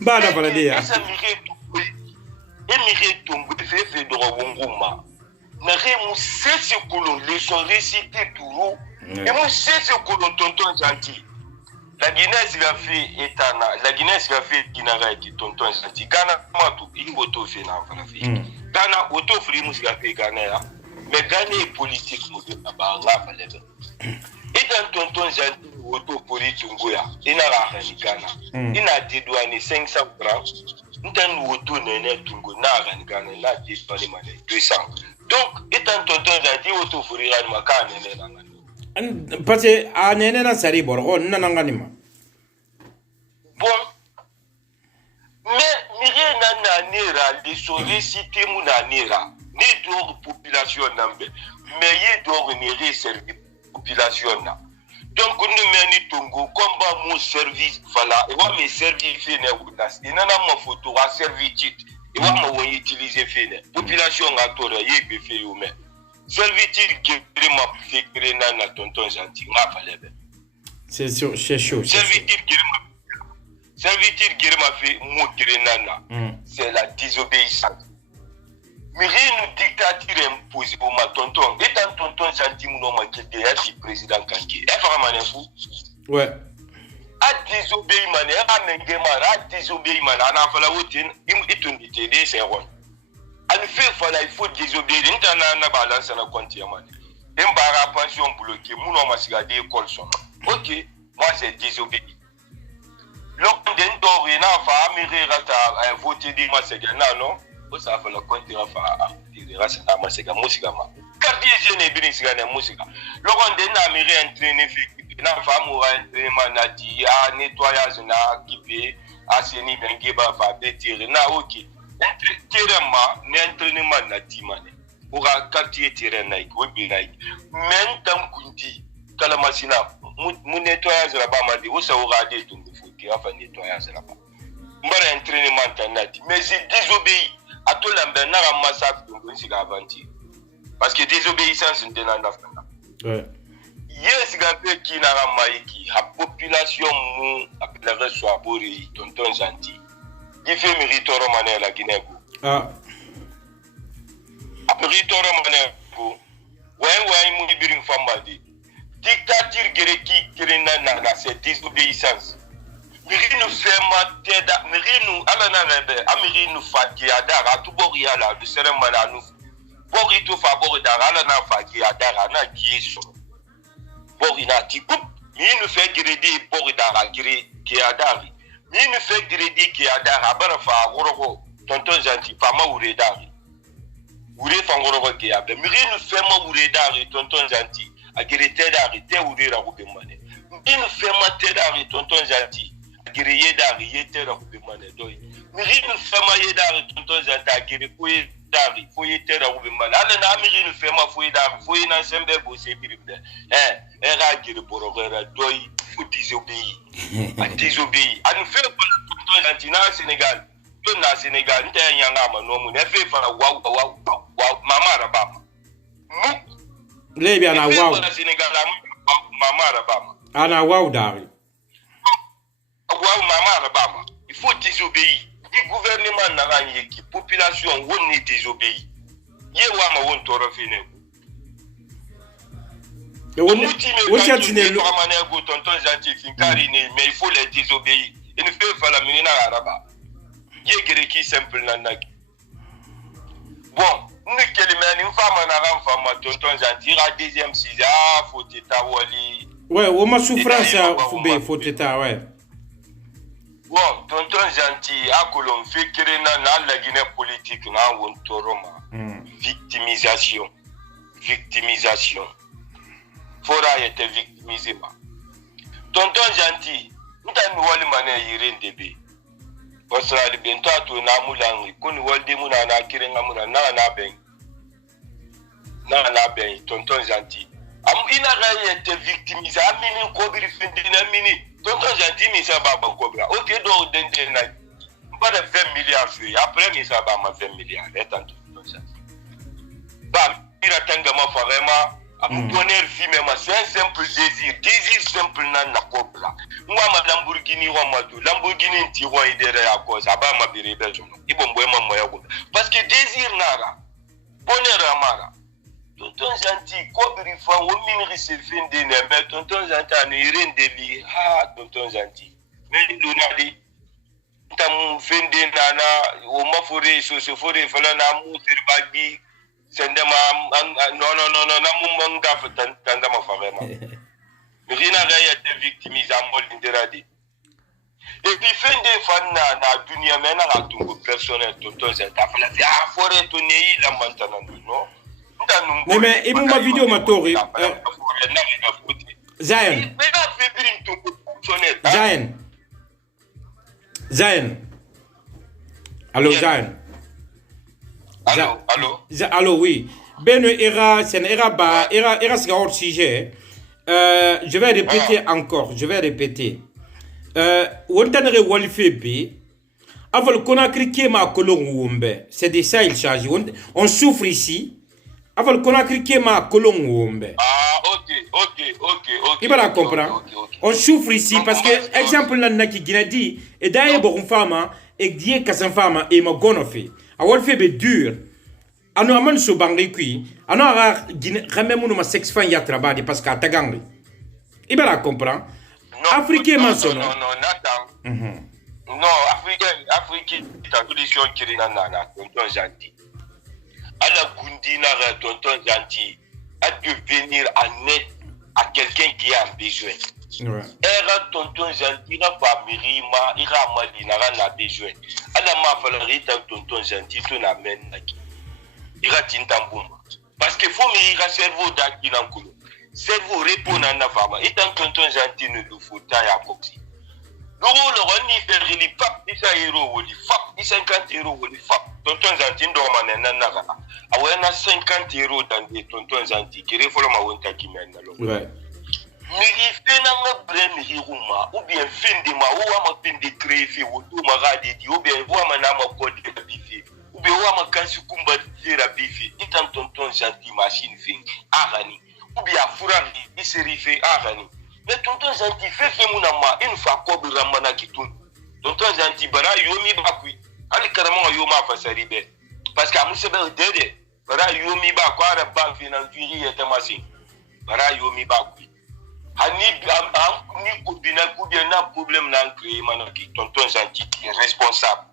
bana fala dia esa mire tombe fait de wonguma na remu sese kolon les sont récités tout et moi sese kolon tonton gentil la Guinée a fait etana la Guinée a fait kinara qui tonton gentil Ghana matu il auto fait na fala fait Ghana auto free mus a fait Ghana ya mais Ghana est politique mo de ba nga fala et dans tonton gentil auto politique ngoya ina ra ni Ghana ina dédouaner 500 francs ntan auto nene tungo na ra ni Ghana na dédouaner mané 200 donc étant tonton gentil auto free ra makane nene na parce que a nene na sari borgo nananganima bon mais mire na nera les solliciter mon nera ni d'or population nambe mais y d'or ni servir population na donc nous meni tongo combat mon service fala et wa me servir fene udas inana ma photo wa servitude et wa ma utiliser fene population ngatora yebe fe yo me servitude qui m'a fait créer na tonton gentil nga falebe c'est chaud servitude qui m'a fait mourir nana c'est la désobéissance mais une dictature imposée au ma tonton et tant tonton gentil mon ma qui est président Kanki est vraiment fou ouais a désobéi mané a mengema a désobéi mané ana fala wotin itundité des serons al fait fala il faut désobéir intana na balance na compte ya mané embara pension bloqué mon ma sigade école son OK moi j'ai désobéi l'ordre d'or ina fa amiri rata voter di masega non ça fa le compte fa di rasa na masega musika ma quartier jeune bi siga na musika l'ordre de na amiri entraîner fi na fa mo entraînement na di a nettoyage na équipe aseni bengi ba fa betir na OK terrain na entraînement na timane pour quartier terrain na ko bi na men tam kundi kala masina mu nettoyage la ba ma di o sa o ga de tundu futi afa nettoyage la ba mbara entraînement tanati mais j'ai désobéi à tout l'ambé na massacre tundu siga avanti parce que désobéissance de na nafana ouais yes gabe ki na maiki la population mu appellerait soit bori tonton gentil il fait méritoire mané la Guinée ah méritoire mané ko ouais mu birin fambadi dictature gréque qui na c'est désobéissance mirinu fema teda mirinu alana rebe amirinu faki adara tubori ala de seremana nu bori to favori dara alana faki adara na kieso bori na tikup mirinu fe gredi bori dara ki adari mirinu fe gredi ki adara bara fa gorogo tonton gentil pama uredari ure fangorogo ki abe mirinu fema uredari tonton gentil agire tedari te urira kubemane mirinu fema tedari tonton gentil agire yedari yetera kubemane doy mirinu fema yedari tonton gentil agire koye dari fo yetera kubemane ala na mirinu fema fo yedari fo yena sembe bo se biribde era agire borogera doy fo désobéir a désobéir a nous fait tonton gentil na Sénégal to na Sénégal nta yanga ma no mu ne fe fa wa mama rabama mu lebi ana wow Sénégal mama rabama ana wow dari wow mama rabama il faut désobéir le gouvernement na gagné qui population on est désobéir ye wa ma won toro fine on tient le mané go tonton gentil finkari ne mais il faut les désobéir il ne fait pas la minina araba ye greki simple nanaki bon nous kelimani mfama na ramfama tonton gentil la deuxième sixième faut état wali ouais o ma souffrance fube faut état ouais bon tonton gentil a kolon fait créer na la Guinée politique na won toroma victimisation fora était victimisé ma tonton gentil ntami wali mané yirende be Australie bento atu na mulangi kuni walde muna na kirenga muna na ben tonton gentil am ina ga été victimisé amini ko biri findi na mini tonton gentil mi sa baba cobra OK do dende na pas de 20 milliards fui après mi sa ba ma 20 milliards et tant tonton gentil ba mira tanga ma vraiment Mon bonheur même, c'est un simple désir. Désir simple nan na cobra. Moi ma Lamborghini wa matu. Lamborghini ti wa idere à cause. Aba ma bire bejo. Ibo mboye ma moya go. Parce que désir nara. Bonheur amara. Tonton gentil, cobri fa o minri se fin de ne mais tonton gentil an irin de li. Ah tonton gentil. Mais lunadi. Tam fin de nana o ma fore so so fore fala na mu tirbagi. Sende ma non na mu manga tanda ma vraiment. Rina gaya te victimise à mol inderadi. Et puis fin de fan na dunia mena la tungo personnel tonton zeta fala ah fore to nei la mantana non. Mais il m'a vidéo ma tori. Zayn. Zayn. Allô Zayn. Allô, oui. Ben, era c'est hors sujet. Je vais répéter encore. Je vais répéter. Wontanere Walfebi. Avant qu'on a crié ma colonne wombe. C'est de ça il s'agit. On souffre ici. Avant qu'on a crié ma colonne wombe. Ah, ok. Il va la comprendre. On souffre ici parce que, exemple, là, qui dit, et d'ailleurs, bon, femme, et dit que sa femme est ma gonofe. A Walfebi dur. Ano aman so bangi kui ano ara game mu ma sex fan ya trabadi parce que atagangri ibara comprend africain man so non africain ta tradition kirina na tonton gentil ala gundina ra tonton gentil à devenir en aide à quelqu'un qui a besoin. Era tonton gentil na ba mirima ira malina na besoin ala ma falari ta tonton gentil to na men naki ira tintambumba parce que faut me ira cerveau d'aki nankulu cerveau répond à na fama étant tonton gentil ne le faut ta ya koksi le roni faire li pap isa euro woli fap 50 euros woli fap tonton gentil ndo manena na ka awena 50 euros dans des tonton gentil qui refolo ma wonta ki men na lo ouais mi fena nga brem hiruma ou bien fin de ma ou ama fin de créer fi ou ma radi di ou bien ou ama na ma code de bifi ou bien ou ama kansi kumba tira bifi itan tonton gentil machine fin arani ou bien furari iserife arani mais tonton gentil fait muna ma une fois ko bi ramana kitun tonton gentil bara yomi bakui ali karama yoma fasari be parce que amuse be dede bara yomi ba ko ara ba financier et machine bara yomi bakui ani ni kubina kubia na problème na créer manaki tonton gentil qui est responsable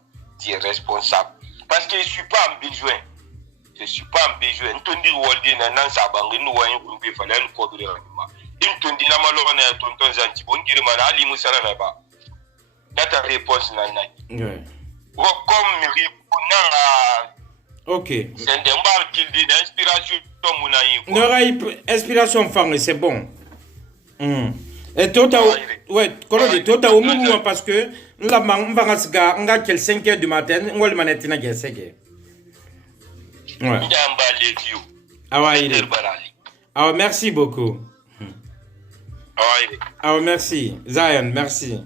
parce que je suis pas en besoin ntondi wolde na nan sabangi no wayin gurbe falan ko bi ma ntondi na malo na tonton gentil bon kiri mana ali musara na ba data réponse na na comme mi na ok c'est des marques qui d'inspiration to munayi no inspiration fang c'est bon. Et tota ouais kolodi tota au moment parce que la mvangasga nga quel 5 heures du matin ngol manetina gesege ouais ah ouais ah merci beaucoup ah merci Zion merci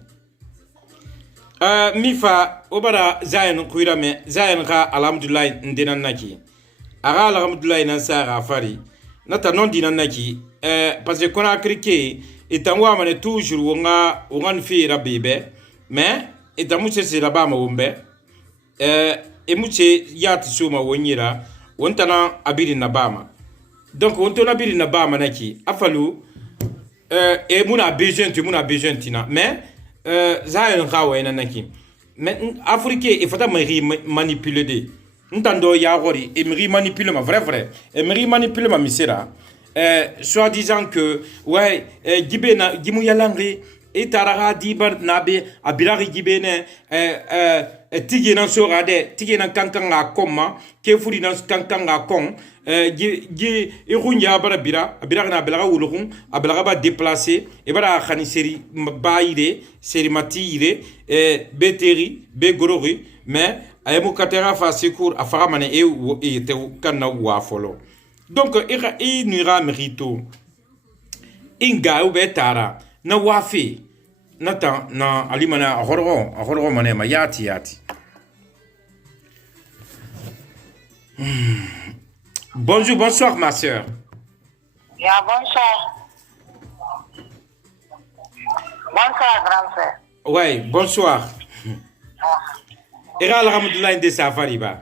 mifa obara Zion kuira me Zion ka alhamdulillah ndina naki ara alhamdulillah nan sara fari nata non dina naki parce que qu'on a crié et tant wa mané toujours on fi rabbe mais et tant musse c'est là-bas ma wombe et musse yat suma wonyira wontana abiri na bama donc wontona abiri na bama naki afalu et muna besoin tina mais ça un rawa na naki mais africain il faut manipuler de ntando ya gori et me manipuler ma vrai et me manipuler ma misera soit disant que ouais gibena gimu yalangi et taraga dibar nabe abirari gibene tigi nan sorade tigi nan kankanga koma ke furi nan kankanga kon gi irunya bara abira na belaga wulugun abelaga ba déplacer e bara khani seri baide seri matire beteri begorori mais ayemu katera fa secours afara mane e te kanna wa folo donc il n'ira mérito inga ou betara na wafi nata na alimana ahorgo mane ma yati Bonjour, bonsoir ma sœur. bonsoir. Bonsoir, grand frère. Ouais, bonsoir. Ira alhamdulillah inde safari ba.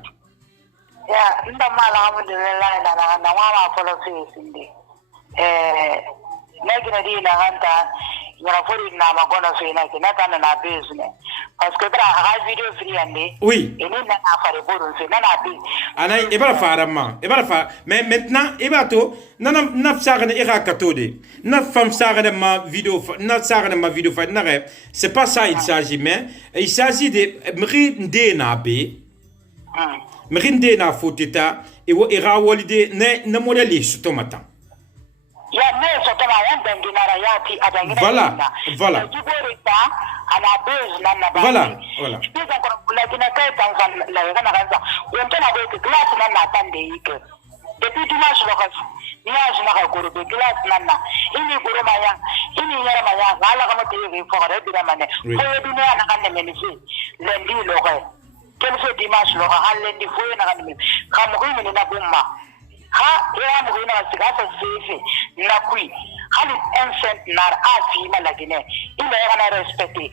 Ya, ndama alhamdulillah na mama follow face inde. Nagina di na hanta yana fori na magona fe na kinata na business. Parce que tra ha video free ande. Oui. Et ni na afare boron fe na bi. Ana ibara farama, ibara fa. Mais maintenant, ibato na sagane ira katode. Na fam sagane ma vidéo, na sagane ma vidéo fa na rêve. C'est pas ça il s'agit mais il s'agit de mri na be. Mri na foteta e wo ira wolide na modeli sutomata. Ya mais so tama yan danginara yati adangina. Voilà. Voilà. Pisa kwa lakini kai tanzan la yana kanza. Untana kwa class na natande yike. Depuis dimanche lokas. Dimanche na kwa groupe class na. Ini guru maya. Ini yara maya. Ngala kama tiye kwa kwa bila mane. Kwa dunia na kande menisi. Lendi lokai. Kelso dimanche loka halendi foi na kande. Kama kwa ni na bumma. Ha ya mu ina sigasa sefi na kui hali ancient nar afi malagine ina yana respecté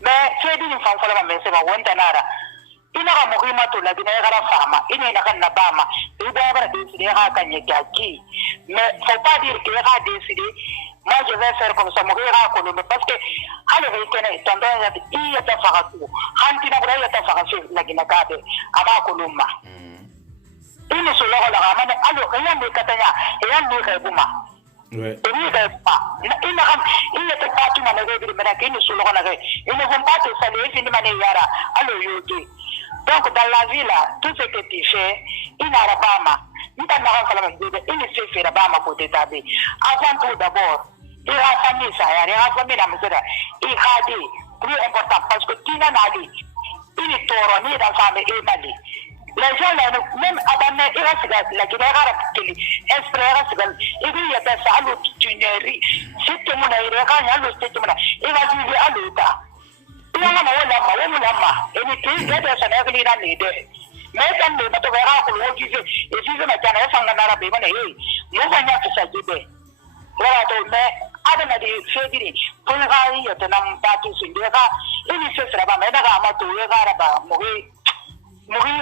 mais c'est dit fam fala mais c'est ba wonta nara ina ga mu ina to lagine gara fama ina kan na bama ida bara décider ha kan yaki mais faut pas dire que ha décider moi je vais faire comme ça mu ira ko parce que hali ga ikene tandon ya iya ta fagatu hanti na bra ya ta fagatu lagine kabe ama ko lumma ini solo la gamane alo kaya ni katanya ya ni kaibuma ini kaibuma ina kam ina te patu na ngebe mena kini solo na ngebe ina vompate sale fini mane yara alo yote donc dans la vie là tout ce que tu fais ina rabama nita na kala ngebe ini se fait rabama pour t'établir avant tout d'abord il a famille ça ya ya famille na mzera il a dit plus important parce que tina nali ini toro ni da famille e mali. Les gens là, même Adamé, il reste la guerre espère il y a des salauds tuneries. Si tout le monde a il va vivre à l'État. Il y a un et il y a des années à l'aider. Mais quand le bateau verra pour le vivre, et vivre maintenant, il s'en a rabé, nous allons faire ça. Voilà, mais Adam dit, c'est dit, pour le gars, il y a un bateau sur le gars, il se sera pas, mais il y a un bateau, il y a un mourir. Mourir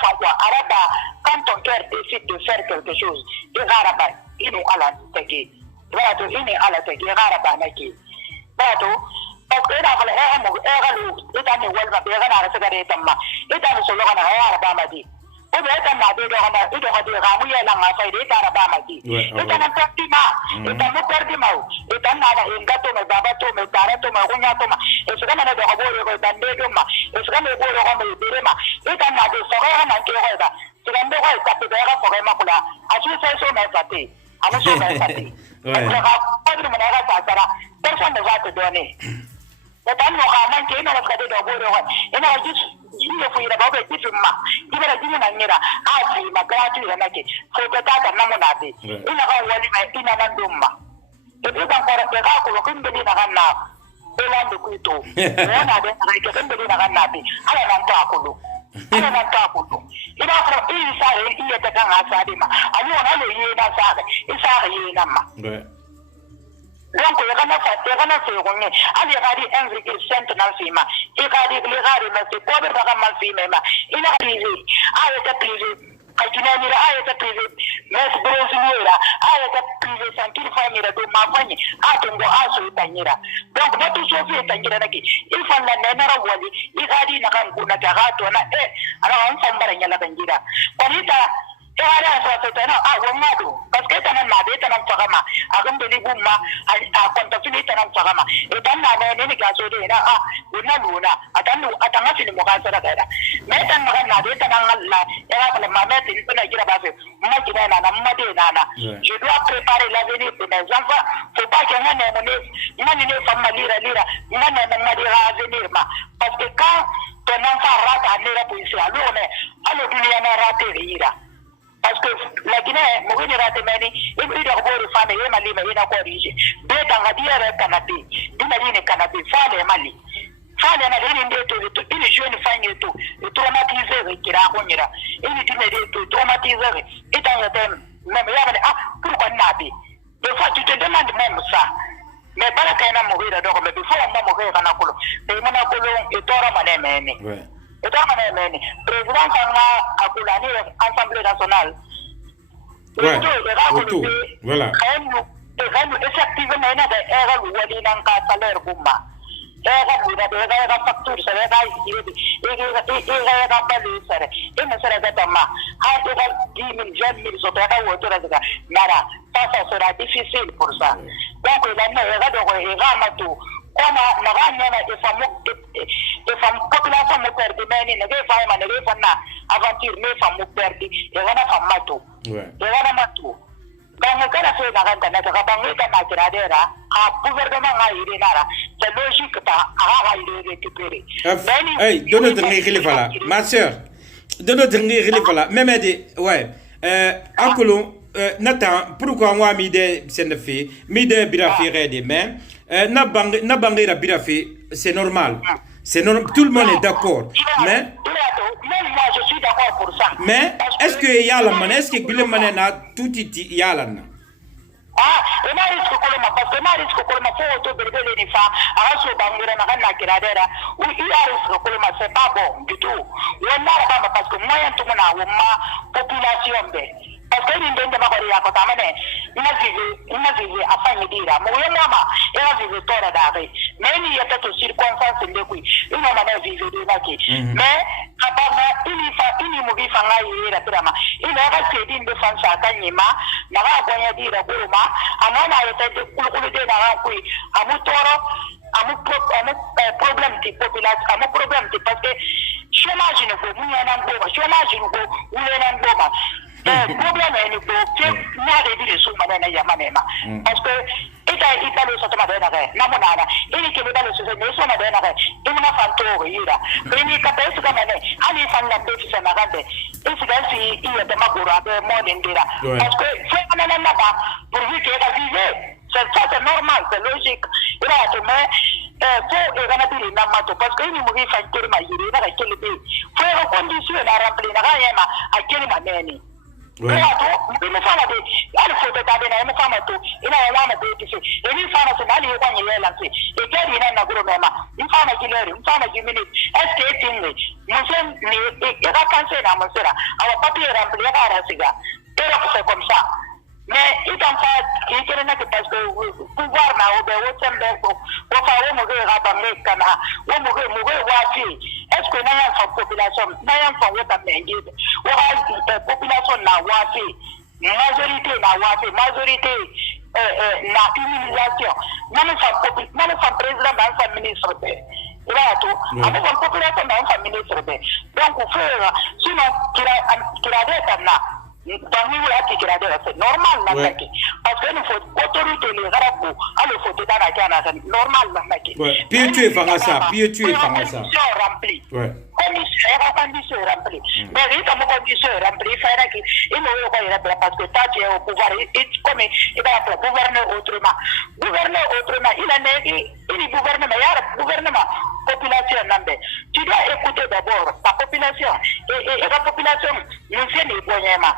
quoi araba quand ton cœur décide de faire quelque chose il araba il est à la tête voilà il est à la tête il araba naki voilà parce que là voilà mo eralu ita ni walba be gana sa gare tamma ita ni solo gana araba madi o be ta na be gana ita ko de gamu ya la nga sai ita araba madi ita na praktima ita mo perdima ita na na ingato me baba to me tare to me gonya to ma eso kana na do bore ko bande do ma eso kana bore ko me berema ita na de so ga na ke ko da tigande ko ta pe ga ko ma kula asu sai so na fate ana so na fate ko ga padre me na ga sara personne ne va te donner dan no ka man ke na ka de do bore ko ina ji ile fu ira ba be titumma ibara ji na nyira a ti magatu ya nake ko ta ta na mo na be ina ga wali ma ina na ndumma e bi ba ko ra ka ko kun de na ganna elando kuito na de na ke kun de na ganna be ala nan ta ko ana nan ta ko ina ko isa iya ta kan asade ma ani ona le yi na sa isa yi na ma donc il y a un ali gadi enrique cent na fima il gadi le gadi ma se pobre ba mal fima ma il a privé ayata privé kakina ni ayata privé mes brasileira ayata privé santir famille do ma fanye atungo aso itanyira donc na tu sofi itanyira naki il fa la nena wali il gadi na kan kuna ta gato na ana an sambara nyala bangira konita era sa tena wangado parce que tana na de tana fagama agam de libuma a konta fili tana fagama e tan na ne ga so de na una luna atanu atanga fili mo ga sara ga me tan na de tana ngalla era ko ma me tin na gira ba fe ma gira na ma de na je dois préparer l'avenir de mes enfants faut pas que ngane ne fama lira ngane na ma dira avenir ma parce que quand ton enfant rate ne la police alors dunia na rate ira parce que la Guinée mourir rate meni et puis d'abord les femmes et mali mais na ko riche be tanga dia re kanabi dina ni kanabi fale mali fanya na deni ndeto ili jeune fanya to traumatiser kira konyira ili timede to traumatiser itanga tem même yabane pourquoi nabi des fois tu te demandes même ça mais para kana mourir donc mais before on mourir kana kolo et mona kolo et tora manemene et tora manemene président kanga akulani assemblée nationale voilà effectivement ina da era wali nan ka salaire gumma era facture ça era balu sare et sera gatama ha era 10 000 20 000 so ta woto raga nara ça sera difficile pour ça donc il a era do era matu kama naganya na ifam population mo perdi meni ne fa ma ne fa na aventure me fam mo perdi era na famato era na matu quand kana fait na ganta na ka bangita na kiradera gouvernement a ire nara c'est logique ta a ire récupérer hey donne dernier relève là ma sœur donne dernier relève là même dit ouais akolo nata pourquoi moi mi de senfe mi de birafi rede mais na bangira birafi c'est normal c'est normal tout le monde est d'accord mais même moi je suis d'accord pour ça mais est-ce que yala man est-ce que bile man na tout iti yala na et ma risque ko ma faut to berbele ni fa aso bangira na kana kiradera ou il a risque ko ma c'est pas bon du tout wala ba parce que moyen to na woma population be parce que ni ndende bakari ya ko tamane ina vive afanye dira mo yo mama ina vive tora dare mais ni yata to circonstance ndekui ina mana vive de baki mais abama ini mo bifa ngai ira drama ina ga sedi ndo fansa kanyima na ga gonya dira buruma amana yata de kulukulu de na ga kui amutoro problème de population amu problème de parce que chômage ne ko munyana ngoma chômage ne ko ulena ngoma problème est que n'a réduit sous madame Yamanema parce que ita le soto madame na monana ili ke le soto ne so madame et mon fanto ira ni ka pesa kama ne ali fanga befi sana gande isi il y a de magura de modendira parce que c'est on n'a pas pourvu que la vivre c'est normal c'est logique il a te mais faut organiser na mato parce que ni mo vi fa tori ma yiri na ka kele be faut condition na remplir na ga yema a kele maneni il me fama de ali foto ta de na me fama to ina ya wana de tisi e ni fama so ali ko nyi lela se e ke ni na gro mema ni fama kileri ni fama gimini est-ce que tinne musen ni e ka kanse na mosera awa papier remplir ka rasiga era ko comme ça mais il t'en fait il est que parce que pouvoir na obe wotembe ko fa wo mo ge ga ba me kana wo mo ge wati est-ce que na ya fa population na ya fa wo ta mengi wo ha population na wati majorité na humiliation même fa président na fa ministre be ira to avec la population na fa ministre be donc faut sinon kira de na dans nous là qui grade c'est normal là parce que nous faut autorité les arabes alors faut dans la Canada normal là puis tu es fangasa rempli condition rempli mais il comme condition rempli faire que il ne va pas parce que tu es au pouvoir comme il va gouverner autrement il a négé il gouverne mais gouvernement population nambe tu dois écouter d'abord ta population et la population nous fait des bonyema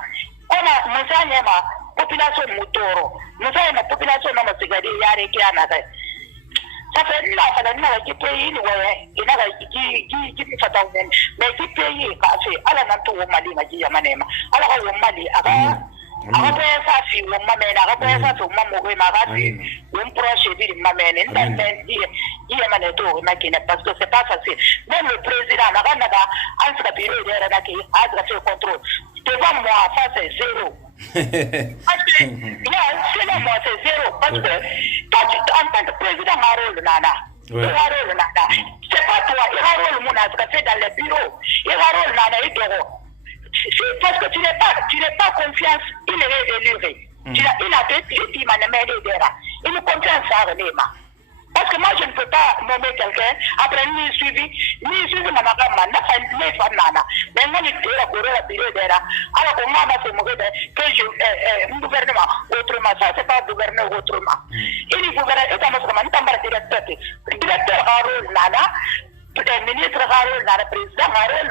ona musanyema population mutoro musanyema population na masigadi yare kiana dai ça fait là ça na ki pays ni ouais ina ga ki fata men mais ki pays ka fait ala na to mali ma ji manema ala ga mali aga aga sa fi wo mamena aga sa to mamo ko ma ga ti un proche di mamena ndan di mane to na kina parce que c'est pas facile même le président na ga na ga an sa bureau de ra ki a fait contrôle devant moi ça c'est zéro parce que là moi c'est zéro parce que en tant que président Marol nana c'est pas toi il Marol mon a fait dans le bureau il Marol nana il doit parce que tu n'es pas confiance il est élu il a fait il m'a demandé d'era il me confiance à Renema. Parce que moi, je ne peux pas nommer quelqu'un après ni suivi ma maman, n'a pas ni femme. Mais moi, je suis la période d'era. Alors, on m'a fait mourir que je gouvernement autrement, ça, c'est pas gouverner autrement. Il gouverne, et dans notre directeur, a rôle nana, ministre Harol, le président Harol,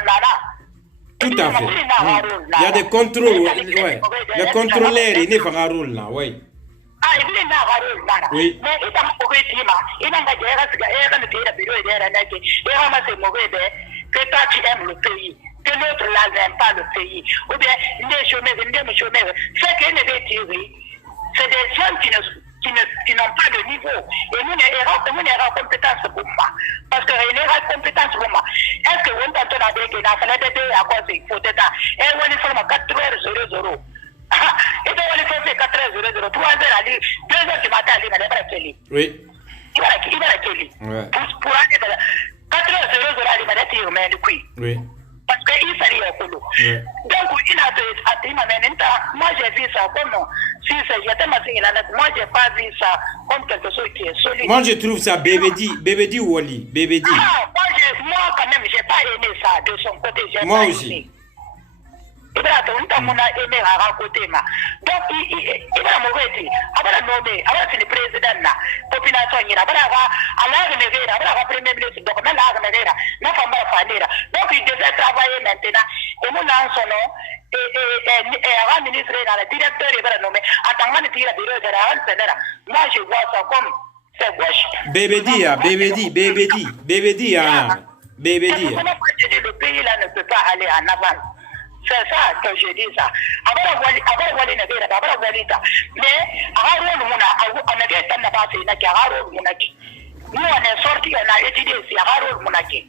tout à fait. Il y a des contrôles, ouais. Les contrôleurs, ils font un rôle là, oui. Ah, il y a un rôle là. Oui. Mais il y a un mauvais climat. Il y a un mauvais que toi tu aimes le pays, que l'autre là n'aime pas le pays. Ou bien, les chômeurs, ce qu'ils ne tirer, c'est des gens qui n'ont pas de niveau. Et nous n'avons compétence pour moi. Parce que nous n'avons compétence pour moi. Est-ce que vous entendez avec une affaire de à quoi c'est faut être et on est seulement 4h00. Et donc on est fait 4h00, 3h à l'île, 2h du matin à l'île, il va la télé. Oui. Il va la télé. Pour aller de 4h00 à l'île, il va la télé, du coup. Oui. Parce qu'il s'agit de Kolo. Donc, il a dit, moi j'ai vu ça comme si j'étais moi j'ai pas vu ça comme quelque chose qui est solide. Moi je trouve ça Bébédi Wally, Bébédi. Ah, moi quand même, j'ai pas aimé ça de son côté. Moi aussi. Il va aimé à côté. Donc, il va mourir. Il va nommer, c'est le président là. Population, il va avoir premier ministre, donc même donc, il devait travailler maintenant. Et nous, dans son nom, et avant ministre, le directeur, il va nommer. Attends, il tire bureau de la moi, je vois ça comme c'est gauche. Bébédi. Le pays là ne peut pas aller en avant. C'est ça que je dis ça. Mais, nous, on est sorti, on a étudié ici, Harold Mounaki.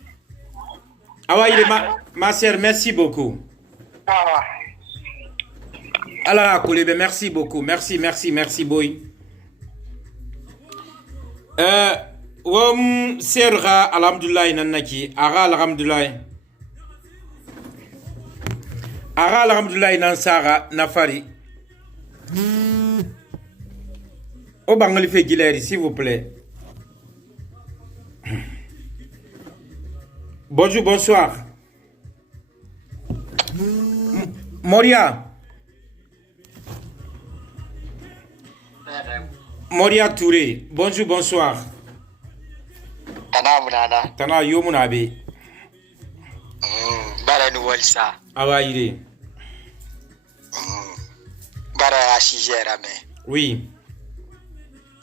Ah ouais, ma sœur, merci beaucoup. Alors, Kolebe, merci beaucoup. Merci, boy. Serra, alhamdulillah, nanaki. Ara, alhamdulillah. Ara, alhamdulillah, nansara, nafari. Au Bangali fait Guileri, s'il vous plaît. Bonjour, bonsoir. Moria Touré, bonjour, bonsoir. Tana Yomunabe. Bara nous ça. Awa ire. Bara Achigera mais. Oui.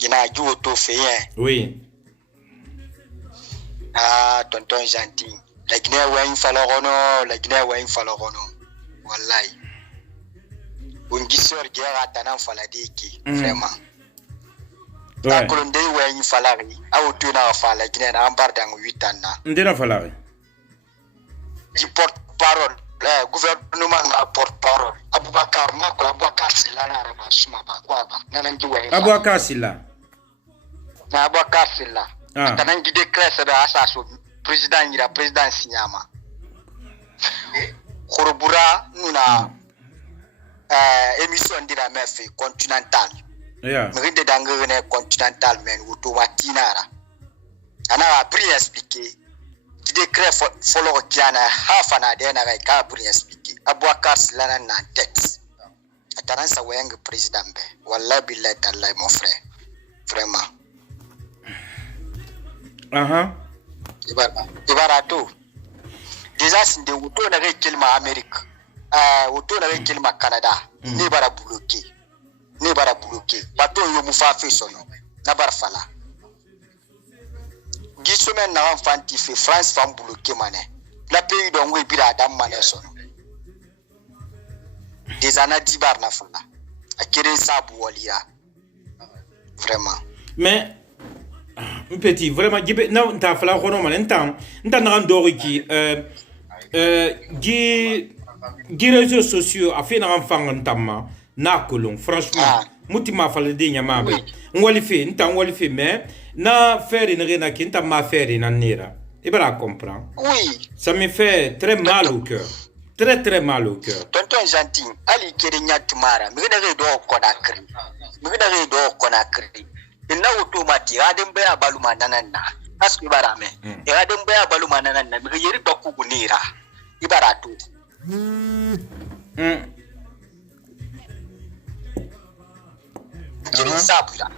Il a du auto fait. Oui. Ah, tonton gentil. La Guinée ouais il fallait wallahi. On dit sur guerre à Tanan Faladiki, vraiment. La Colombie ouais il fallait. A auto na fala Guinée na ambardang 8 ans. Ndena falare. Du porte-parole, le gouvernement na porte-parole. Aboubacar Silla na raba suma ba kwa ba. Nanangi ouais. Aboubacar Silla. Na Aboubacar Silla. Tanangi décret c'est ba asaso président ira président Sinyama. Khorobura nuna émission dira mefe continental. Yeah. Mrinde dangene continental men automatinara. Ana appris à expliquer. Di décret follow kiana hafana de na ka appris à expliquer. Aboubacar Silla na tête. Atanansa weng président be. Wallahi billahi tallahi mon frère. Vraiment. Ibarato. Déjà si de auto na kelma Amérique. Auto na kelma Canada. Ne bara bloqué. Bato yo mufa fe sono. Na bar fala. Gisome na enfanti fe France fam bloqué mané. La pays donc we bira dam mané sono. Des années dibar na fala. Akere sabu walira. Vraiment. Mais petit vraiment non ta fala ko no man ntan na ndori ki gi réseaux sociaux a fait na enfant ntamma na kolon franchement mutima fala de nyama be ngoli fe mais na faire ne rena ki ntamma faire na nera et bara comprend. Oui, ça me fait très mal au cœur. Très mal au cœur. Tonton gentil, ali kerinya tumara, mi na do konakri. Ina automatique adem baya baluma nanana aski barame e adem baya baluma nanana mi yeri bakku gunira ibaratu kiri sabula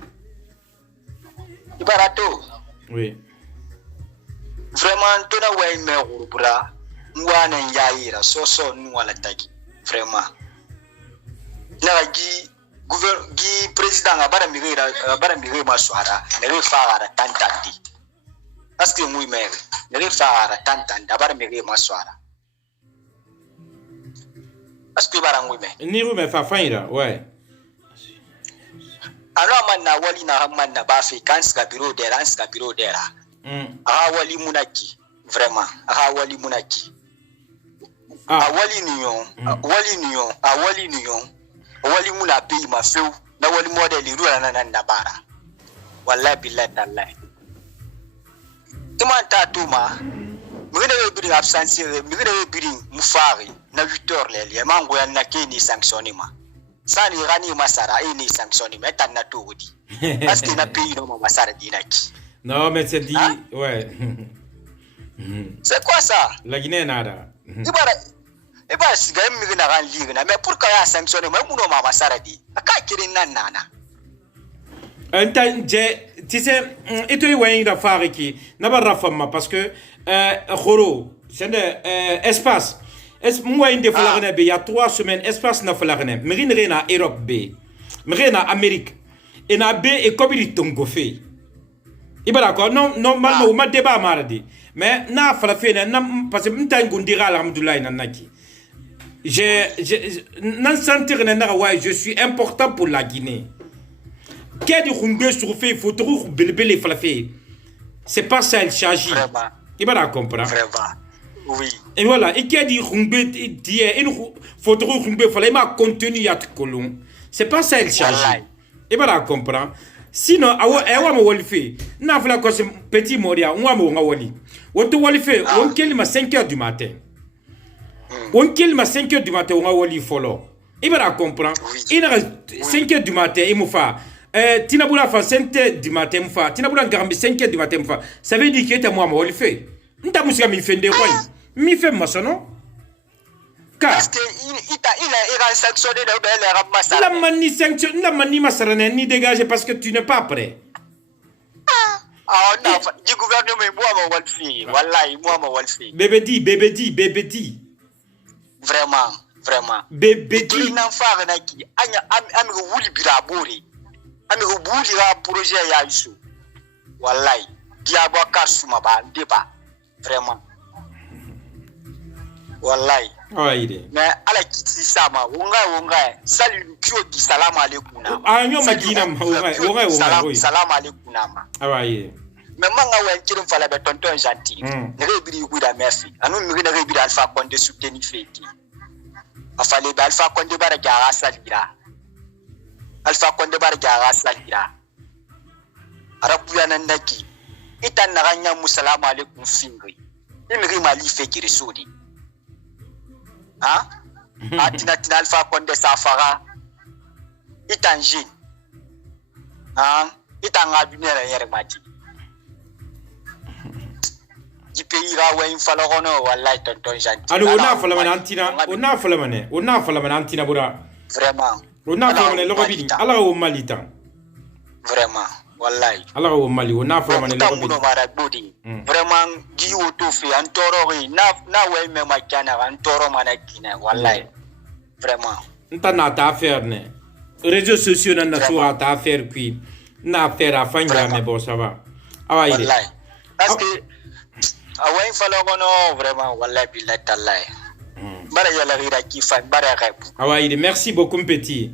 ibaratu oui vraiment tona way me gurubura ngwana yaira so nu wala taki vraiment na gi président abara mire maswara ne fara tantandi parce que muy mere ne fara tantandi abara mire maswara parce que bara muy me ni rume fa faira ouais alors manna wali na manna ba fi kanska biro dera wali munaki vraiment wali munaki wali niyon wali muna pe ma feu na wali model ruwa nan na bara wallahi billahi tallahi tuma ta tuma mugina we biri absence mugina we biri mufari na 8h lele mango ya na keni sanctionnement sani rani masara ni sanctionnement tan na todi parce que na pays no masara dinaki non mais c'est dit ouais c'est quoi ça la Guinée nada ibara siga mi na ran ligue na mais pourquoi ya sanctionné mais muno mama saradi aka kirin nan nana tu sais et toi ouais il a faire qui na ba rafama parce que khoro c'est espace moi inde falagna be il y a 3 semaines espace na falagna mirine na Europe be mirine na Amérique et na be et comme il tongo fait ibara ko non normalement ma débat mardi mais na fala fe na parce que mtangu ndira alhamdulillah na naki je suis important pour la Guinée. C'est pas ça, il s'agit. Il va la comprendre. Oui. Et voilà. Et qui a dit une photo il fallait ma contenu à colon. C'est pas ça, il s'agit. Il va la comprendre. Sinon, awa mo walife. Na fala ko petit moria, moi mo ngawali. Woto walife, on kelima 5h du matin. On kill ma 5h du matin, on a wali follow. Il va comprendre. Il a 5h du matin, il m'a fait. Tinaboula fa 5h du matin, il m'a Tinaboula Garambi 5h du matin, il m'a ça veut dire qu'il était moi, moi, il fait. N'ta musique mi fait des rois. Mi fait ma sono. Parce que il a sanctionné de belle ramassa. La mani sanction, la mani masarane ni dégagé parce que tu n'es pas prêt. Non, du gouvernement, moi, ma walfi. Wallahi, moi, ma walfi. Bébé dit. Vraiment. Bébé dit. N'en faire n'a qui. Ami wuli birabori. Ami wuli la projet ya isu. Wallahi. Diabo kasuma ba débat. Vraiment. Wallahi. Mais ala kiti sama. Wonga. Salut kyo ki salam alaikum na. Anyo magina wonga. Salam alaikum na ma. Mais manga wen kirim fala be tonton gentil. Ne rebiri guda merci. Anu mi ne rebiri Alpha Condé soutenir feki. Afale be Alpha Condé bara jara salira. Alpha Condé bara jara salira. Arabu yana ndaki. Itan na ganya musalamu alaikum fingri. Imri mali feki resudi. Ha? Atina Alpha Condé safara. Itan jin. Ha? Itan abunera yere mati. Pays ra in falogono wallahi tonton gentil. Alors on a falama antina bura. Vraiment. On a falama logobini. Ala o malitan. Vraiment. Wallahi. Ala o mali on a falama logobini. Vraiment gi auto fi antoro na we me makana antoro manakina wallahi. Vraiment. Ntana ta affaire ne. Réseaux sociaux na so ta affaire puis na affaire afanya mais bon ça va. Wallahi. Parce que awen falogono vraiment wallahi billahi tallahi. Bara yala rira kifan bara rep. Merci beaucoup petit.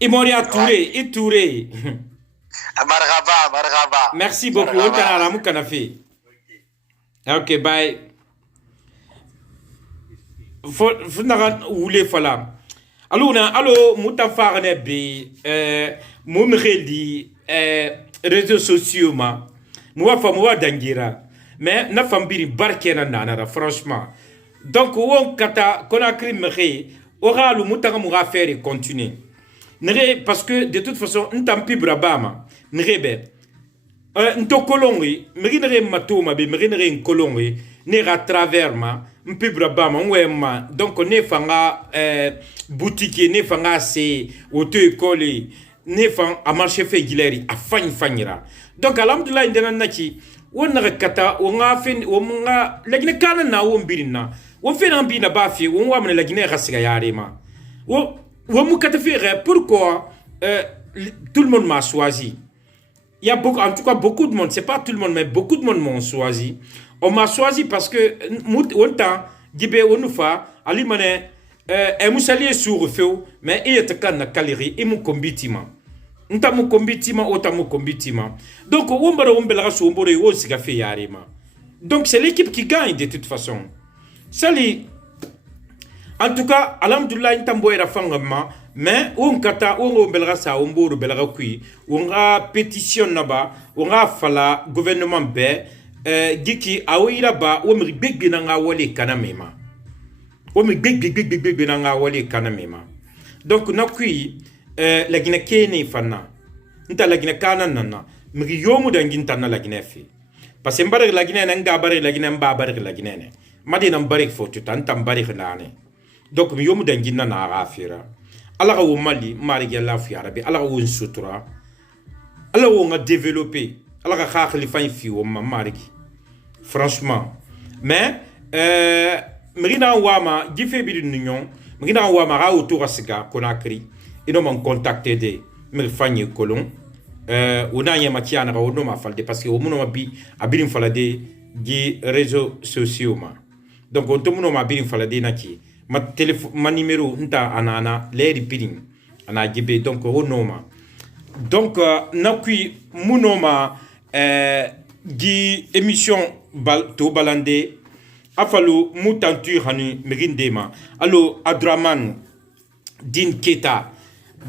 Imoria Touré. Marhaba. Merci beaucoup. On t'a la mukana fait. OK, bye. Faut na oule fala. Allo mutafarne bi mumredi réseaux sociaux ma. Moi dangira. Mais na fambiri barkena nanara franchement. Donc on kata Conakry mre aura le mutaka mura faire et continuer. Nere parce que de toute façon ntampi brabama nrebe ntokolongi merinere matoma be merinere nkolongi ne à travers ma mpi brabama wema donc ne fanga boutique ne fanga c'est auto école ne fang a marché fait gileri a fanyira. Donc alhamdulillah indena naki wonna kata wonga fen wonga lagine kana na won birina won fe nan bina ba fi won wa mun lagine khasiga yare ma wo mu kata faire pourquoi tout le monde m'a choisi. Il y a beaucoup, en tout cas beaucoup de monde, c'est pas tout le monde mais beaucoup de monde m'ont choisi. On m'a choisi parce que on temps gibe onufa ali mané e musali sur feu mais il était kan na kaleri et mon combitima. Nta mo combitima ota mo combitima. Donc on bara on bela so mbore o siga fe yarema. Donc c'est l'équipe qui gagne de toute façon. Sali en tout cas alhamdulillah ntambo era fangama mais on kata on bela sa on mboro bela kui on a pétition naba on a fala gouvernement be giki awira ba o mi gbegbe na nga wole kana mema o mi gbegbe na nga wole kana mema donc na kui la gina kene fana nta la gina kana nana mi yomu danginta na la gina fi parce que mbare la gina na nga bare la gina mba bare la gina ne madi na mbare fo tuta nta mbare nane donc mi yomu dangina na afira ala ka wo mali mari ya la fi arabi ala ka wo sutura ala wo nga développer ala ka khali fan fi wo marigi franchement mais mrina wama gife bi d'union mrina wama ra autour asiga Conakry et non m'ont contacté de me fanye colon ona yema tiana ro no ma falde parce que o muno ma bi abirin falade gi réseaux sociaux ma donc on to muno ma abirin falade na ki ma téléphone ma numéro nta anana les repiring ana gibe donc o no ma donc na kui muno ma gi émission to balande afalu mutantu hani merindema allo Adraman Din Keta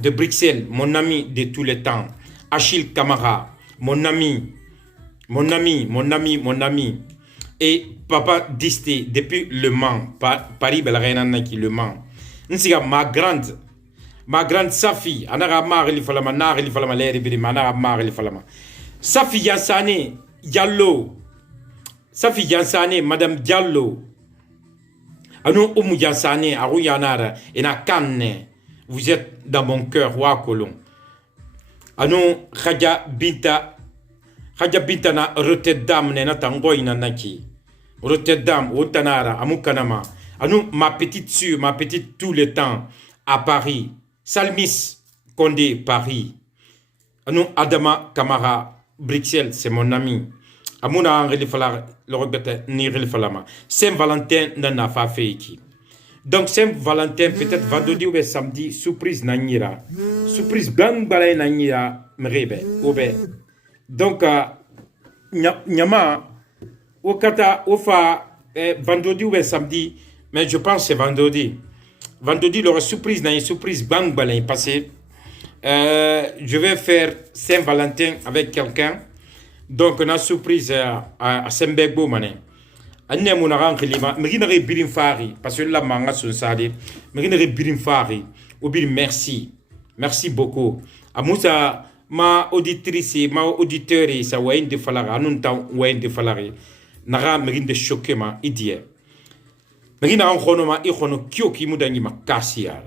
de Bruxelles, mon ami de tous les temps, Achille Camara, mon ami, et Papa Disté depuis Le Mans, Paris Belreina qui Le Mans. Nsiga ma grande Safi, anara marli falama narli falama leri bi manara marli falama. Safi Yansane Diallo, Safi Yansane Madame Diallo. Anu Oumou Yansane Aru Yanara ena Kanne. Vous êtes dans mon cœur, Wa Kolon. Anou Khadja Binta na Rotterdam nena tangoy na naki. Rotterdam, Otanara, Amukanama. Anou ma petite sœur, ma petite tout le temps à Paris. Salmis Condé, Paris. Anou Adama Kamara, Bruxelles, c'est mon ami. Amouna Henri Falar, le regretté Niril Falama. Saint-Valentin nana fa feiki. Donc Saint-Valentin peut-être vendredi ou samedi surprise nanyira surprise bang balay nanyira mrebe obe donc nyama okata ofa vendredi ou samedi mais je pense c'est vendredi le surprise nany surprise bang balay passé je vais faire Saint-Valentin avec quelqu'un donc na surprise à Sembegbo mané anne mo na ran khilima mi gina birin fari parce que la manga son sade mi gina birin fari o bir merci beaucoup amusa ma auditrice ma auditeur sa wayin de falara anun tan wayin de falari na ga mi gina choquer ma idie mi gina ran khono ma i khono kyo ki mu dangi ma kasiya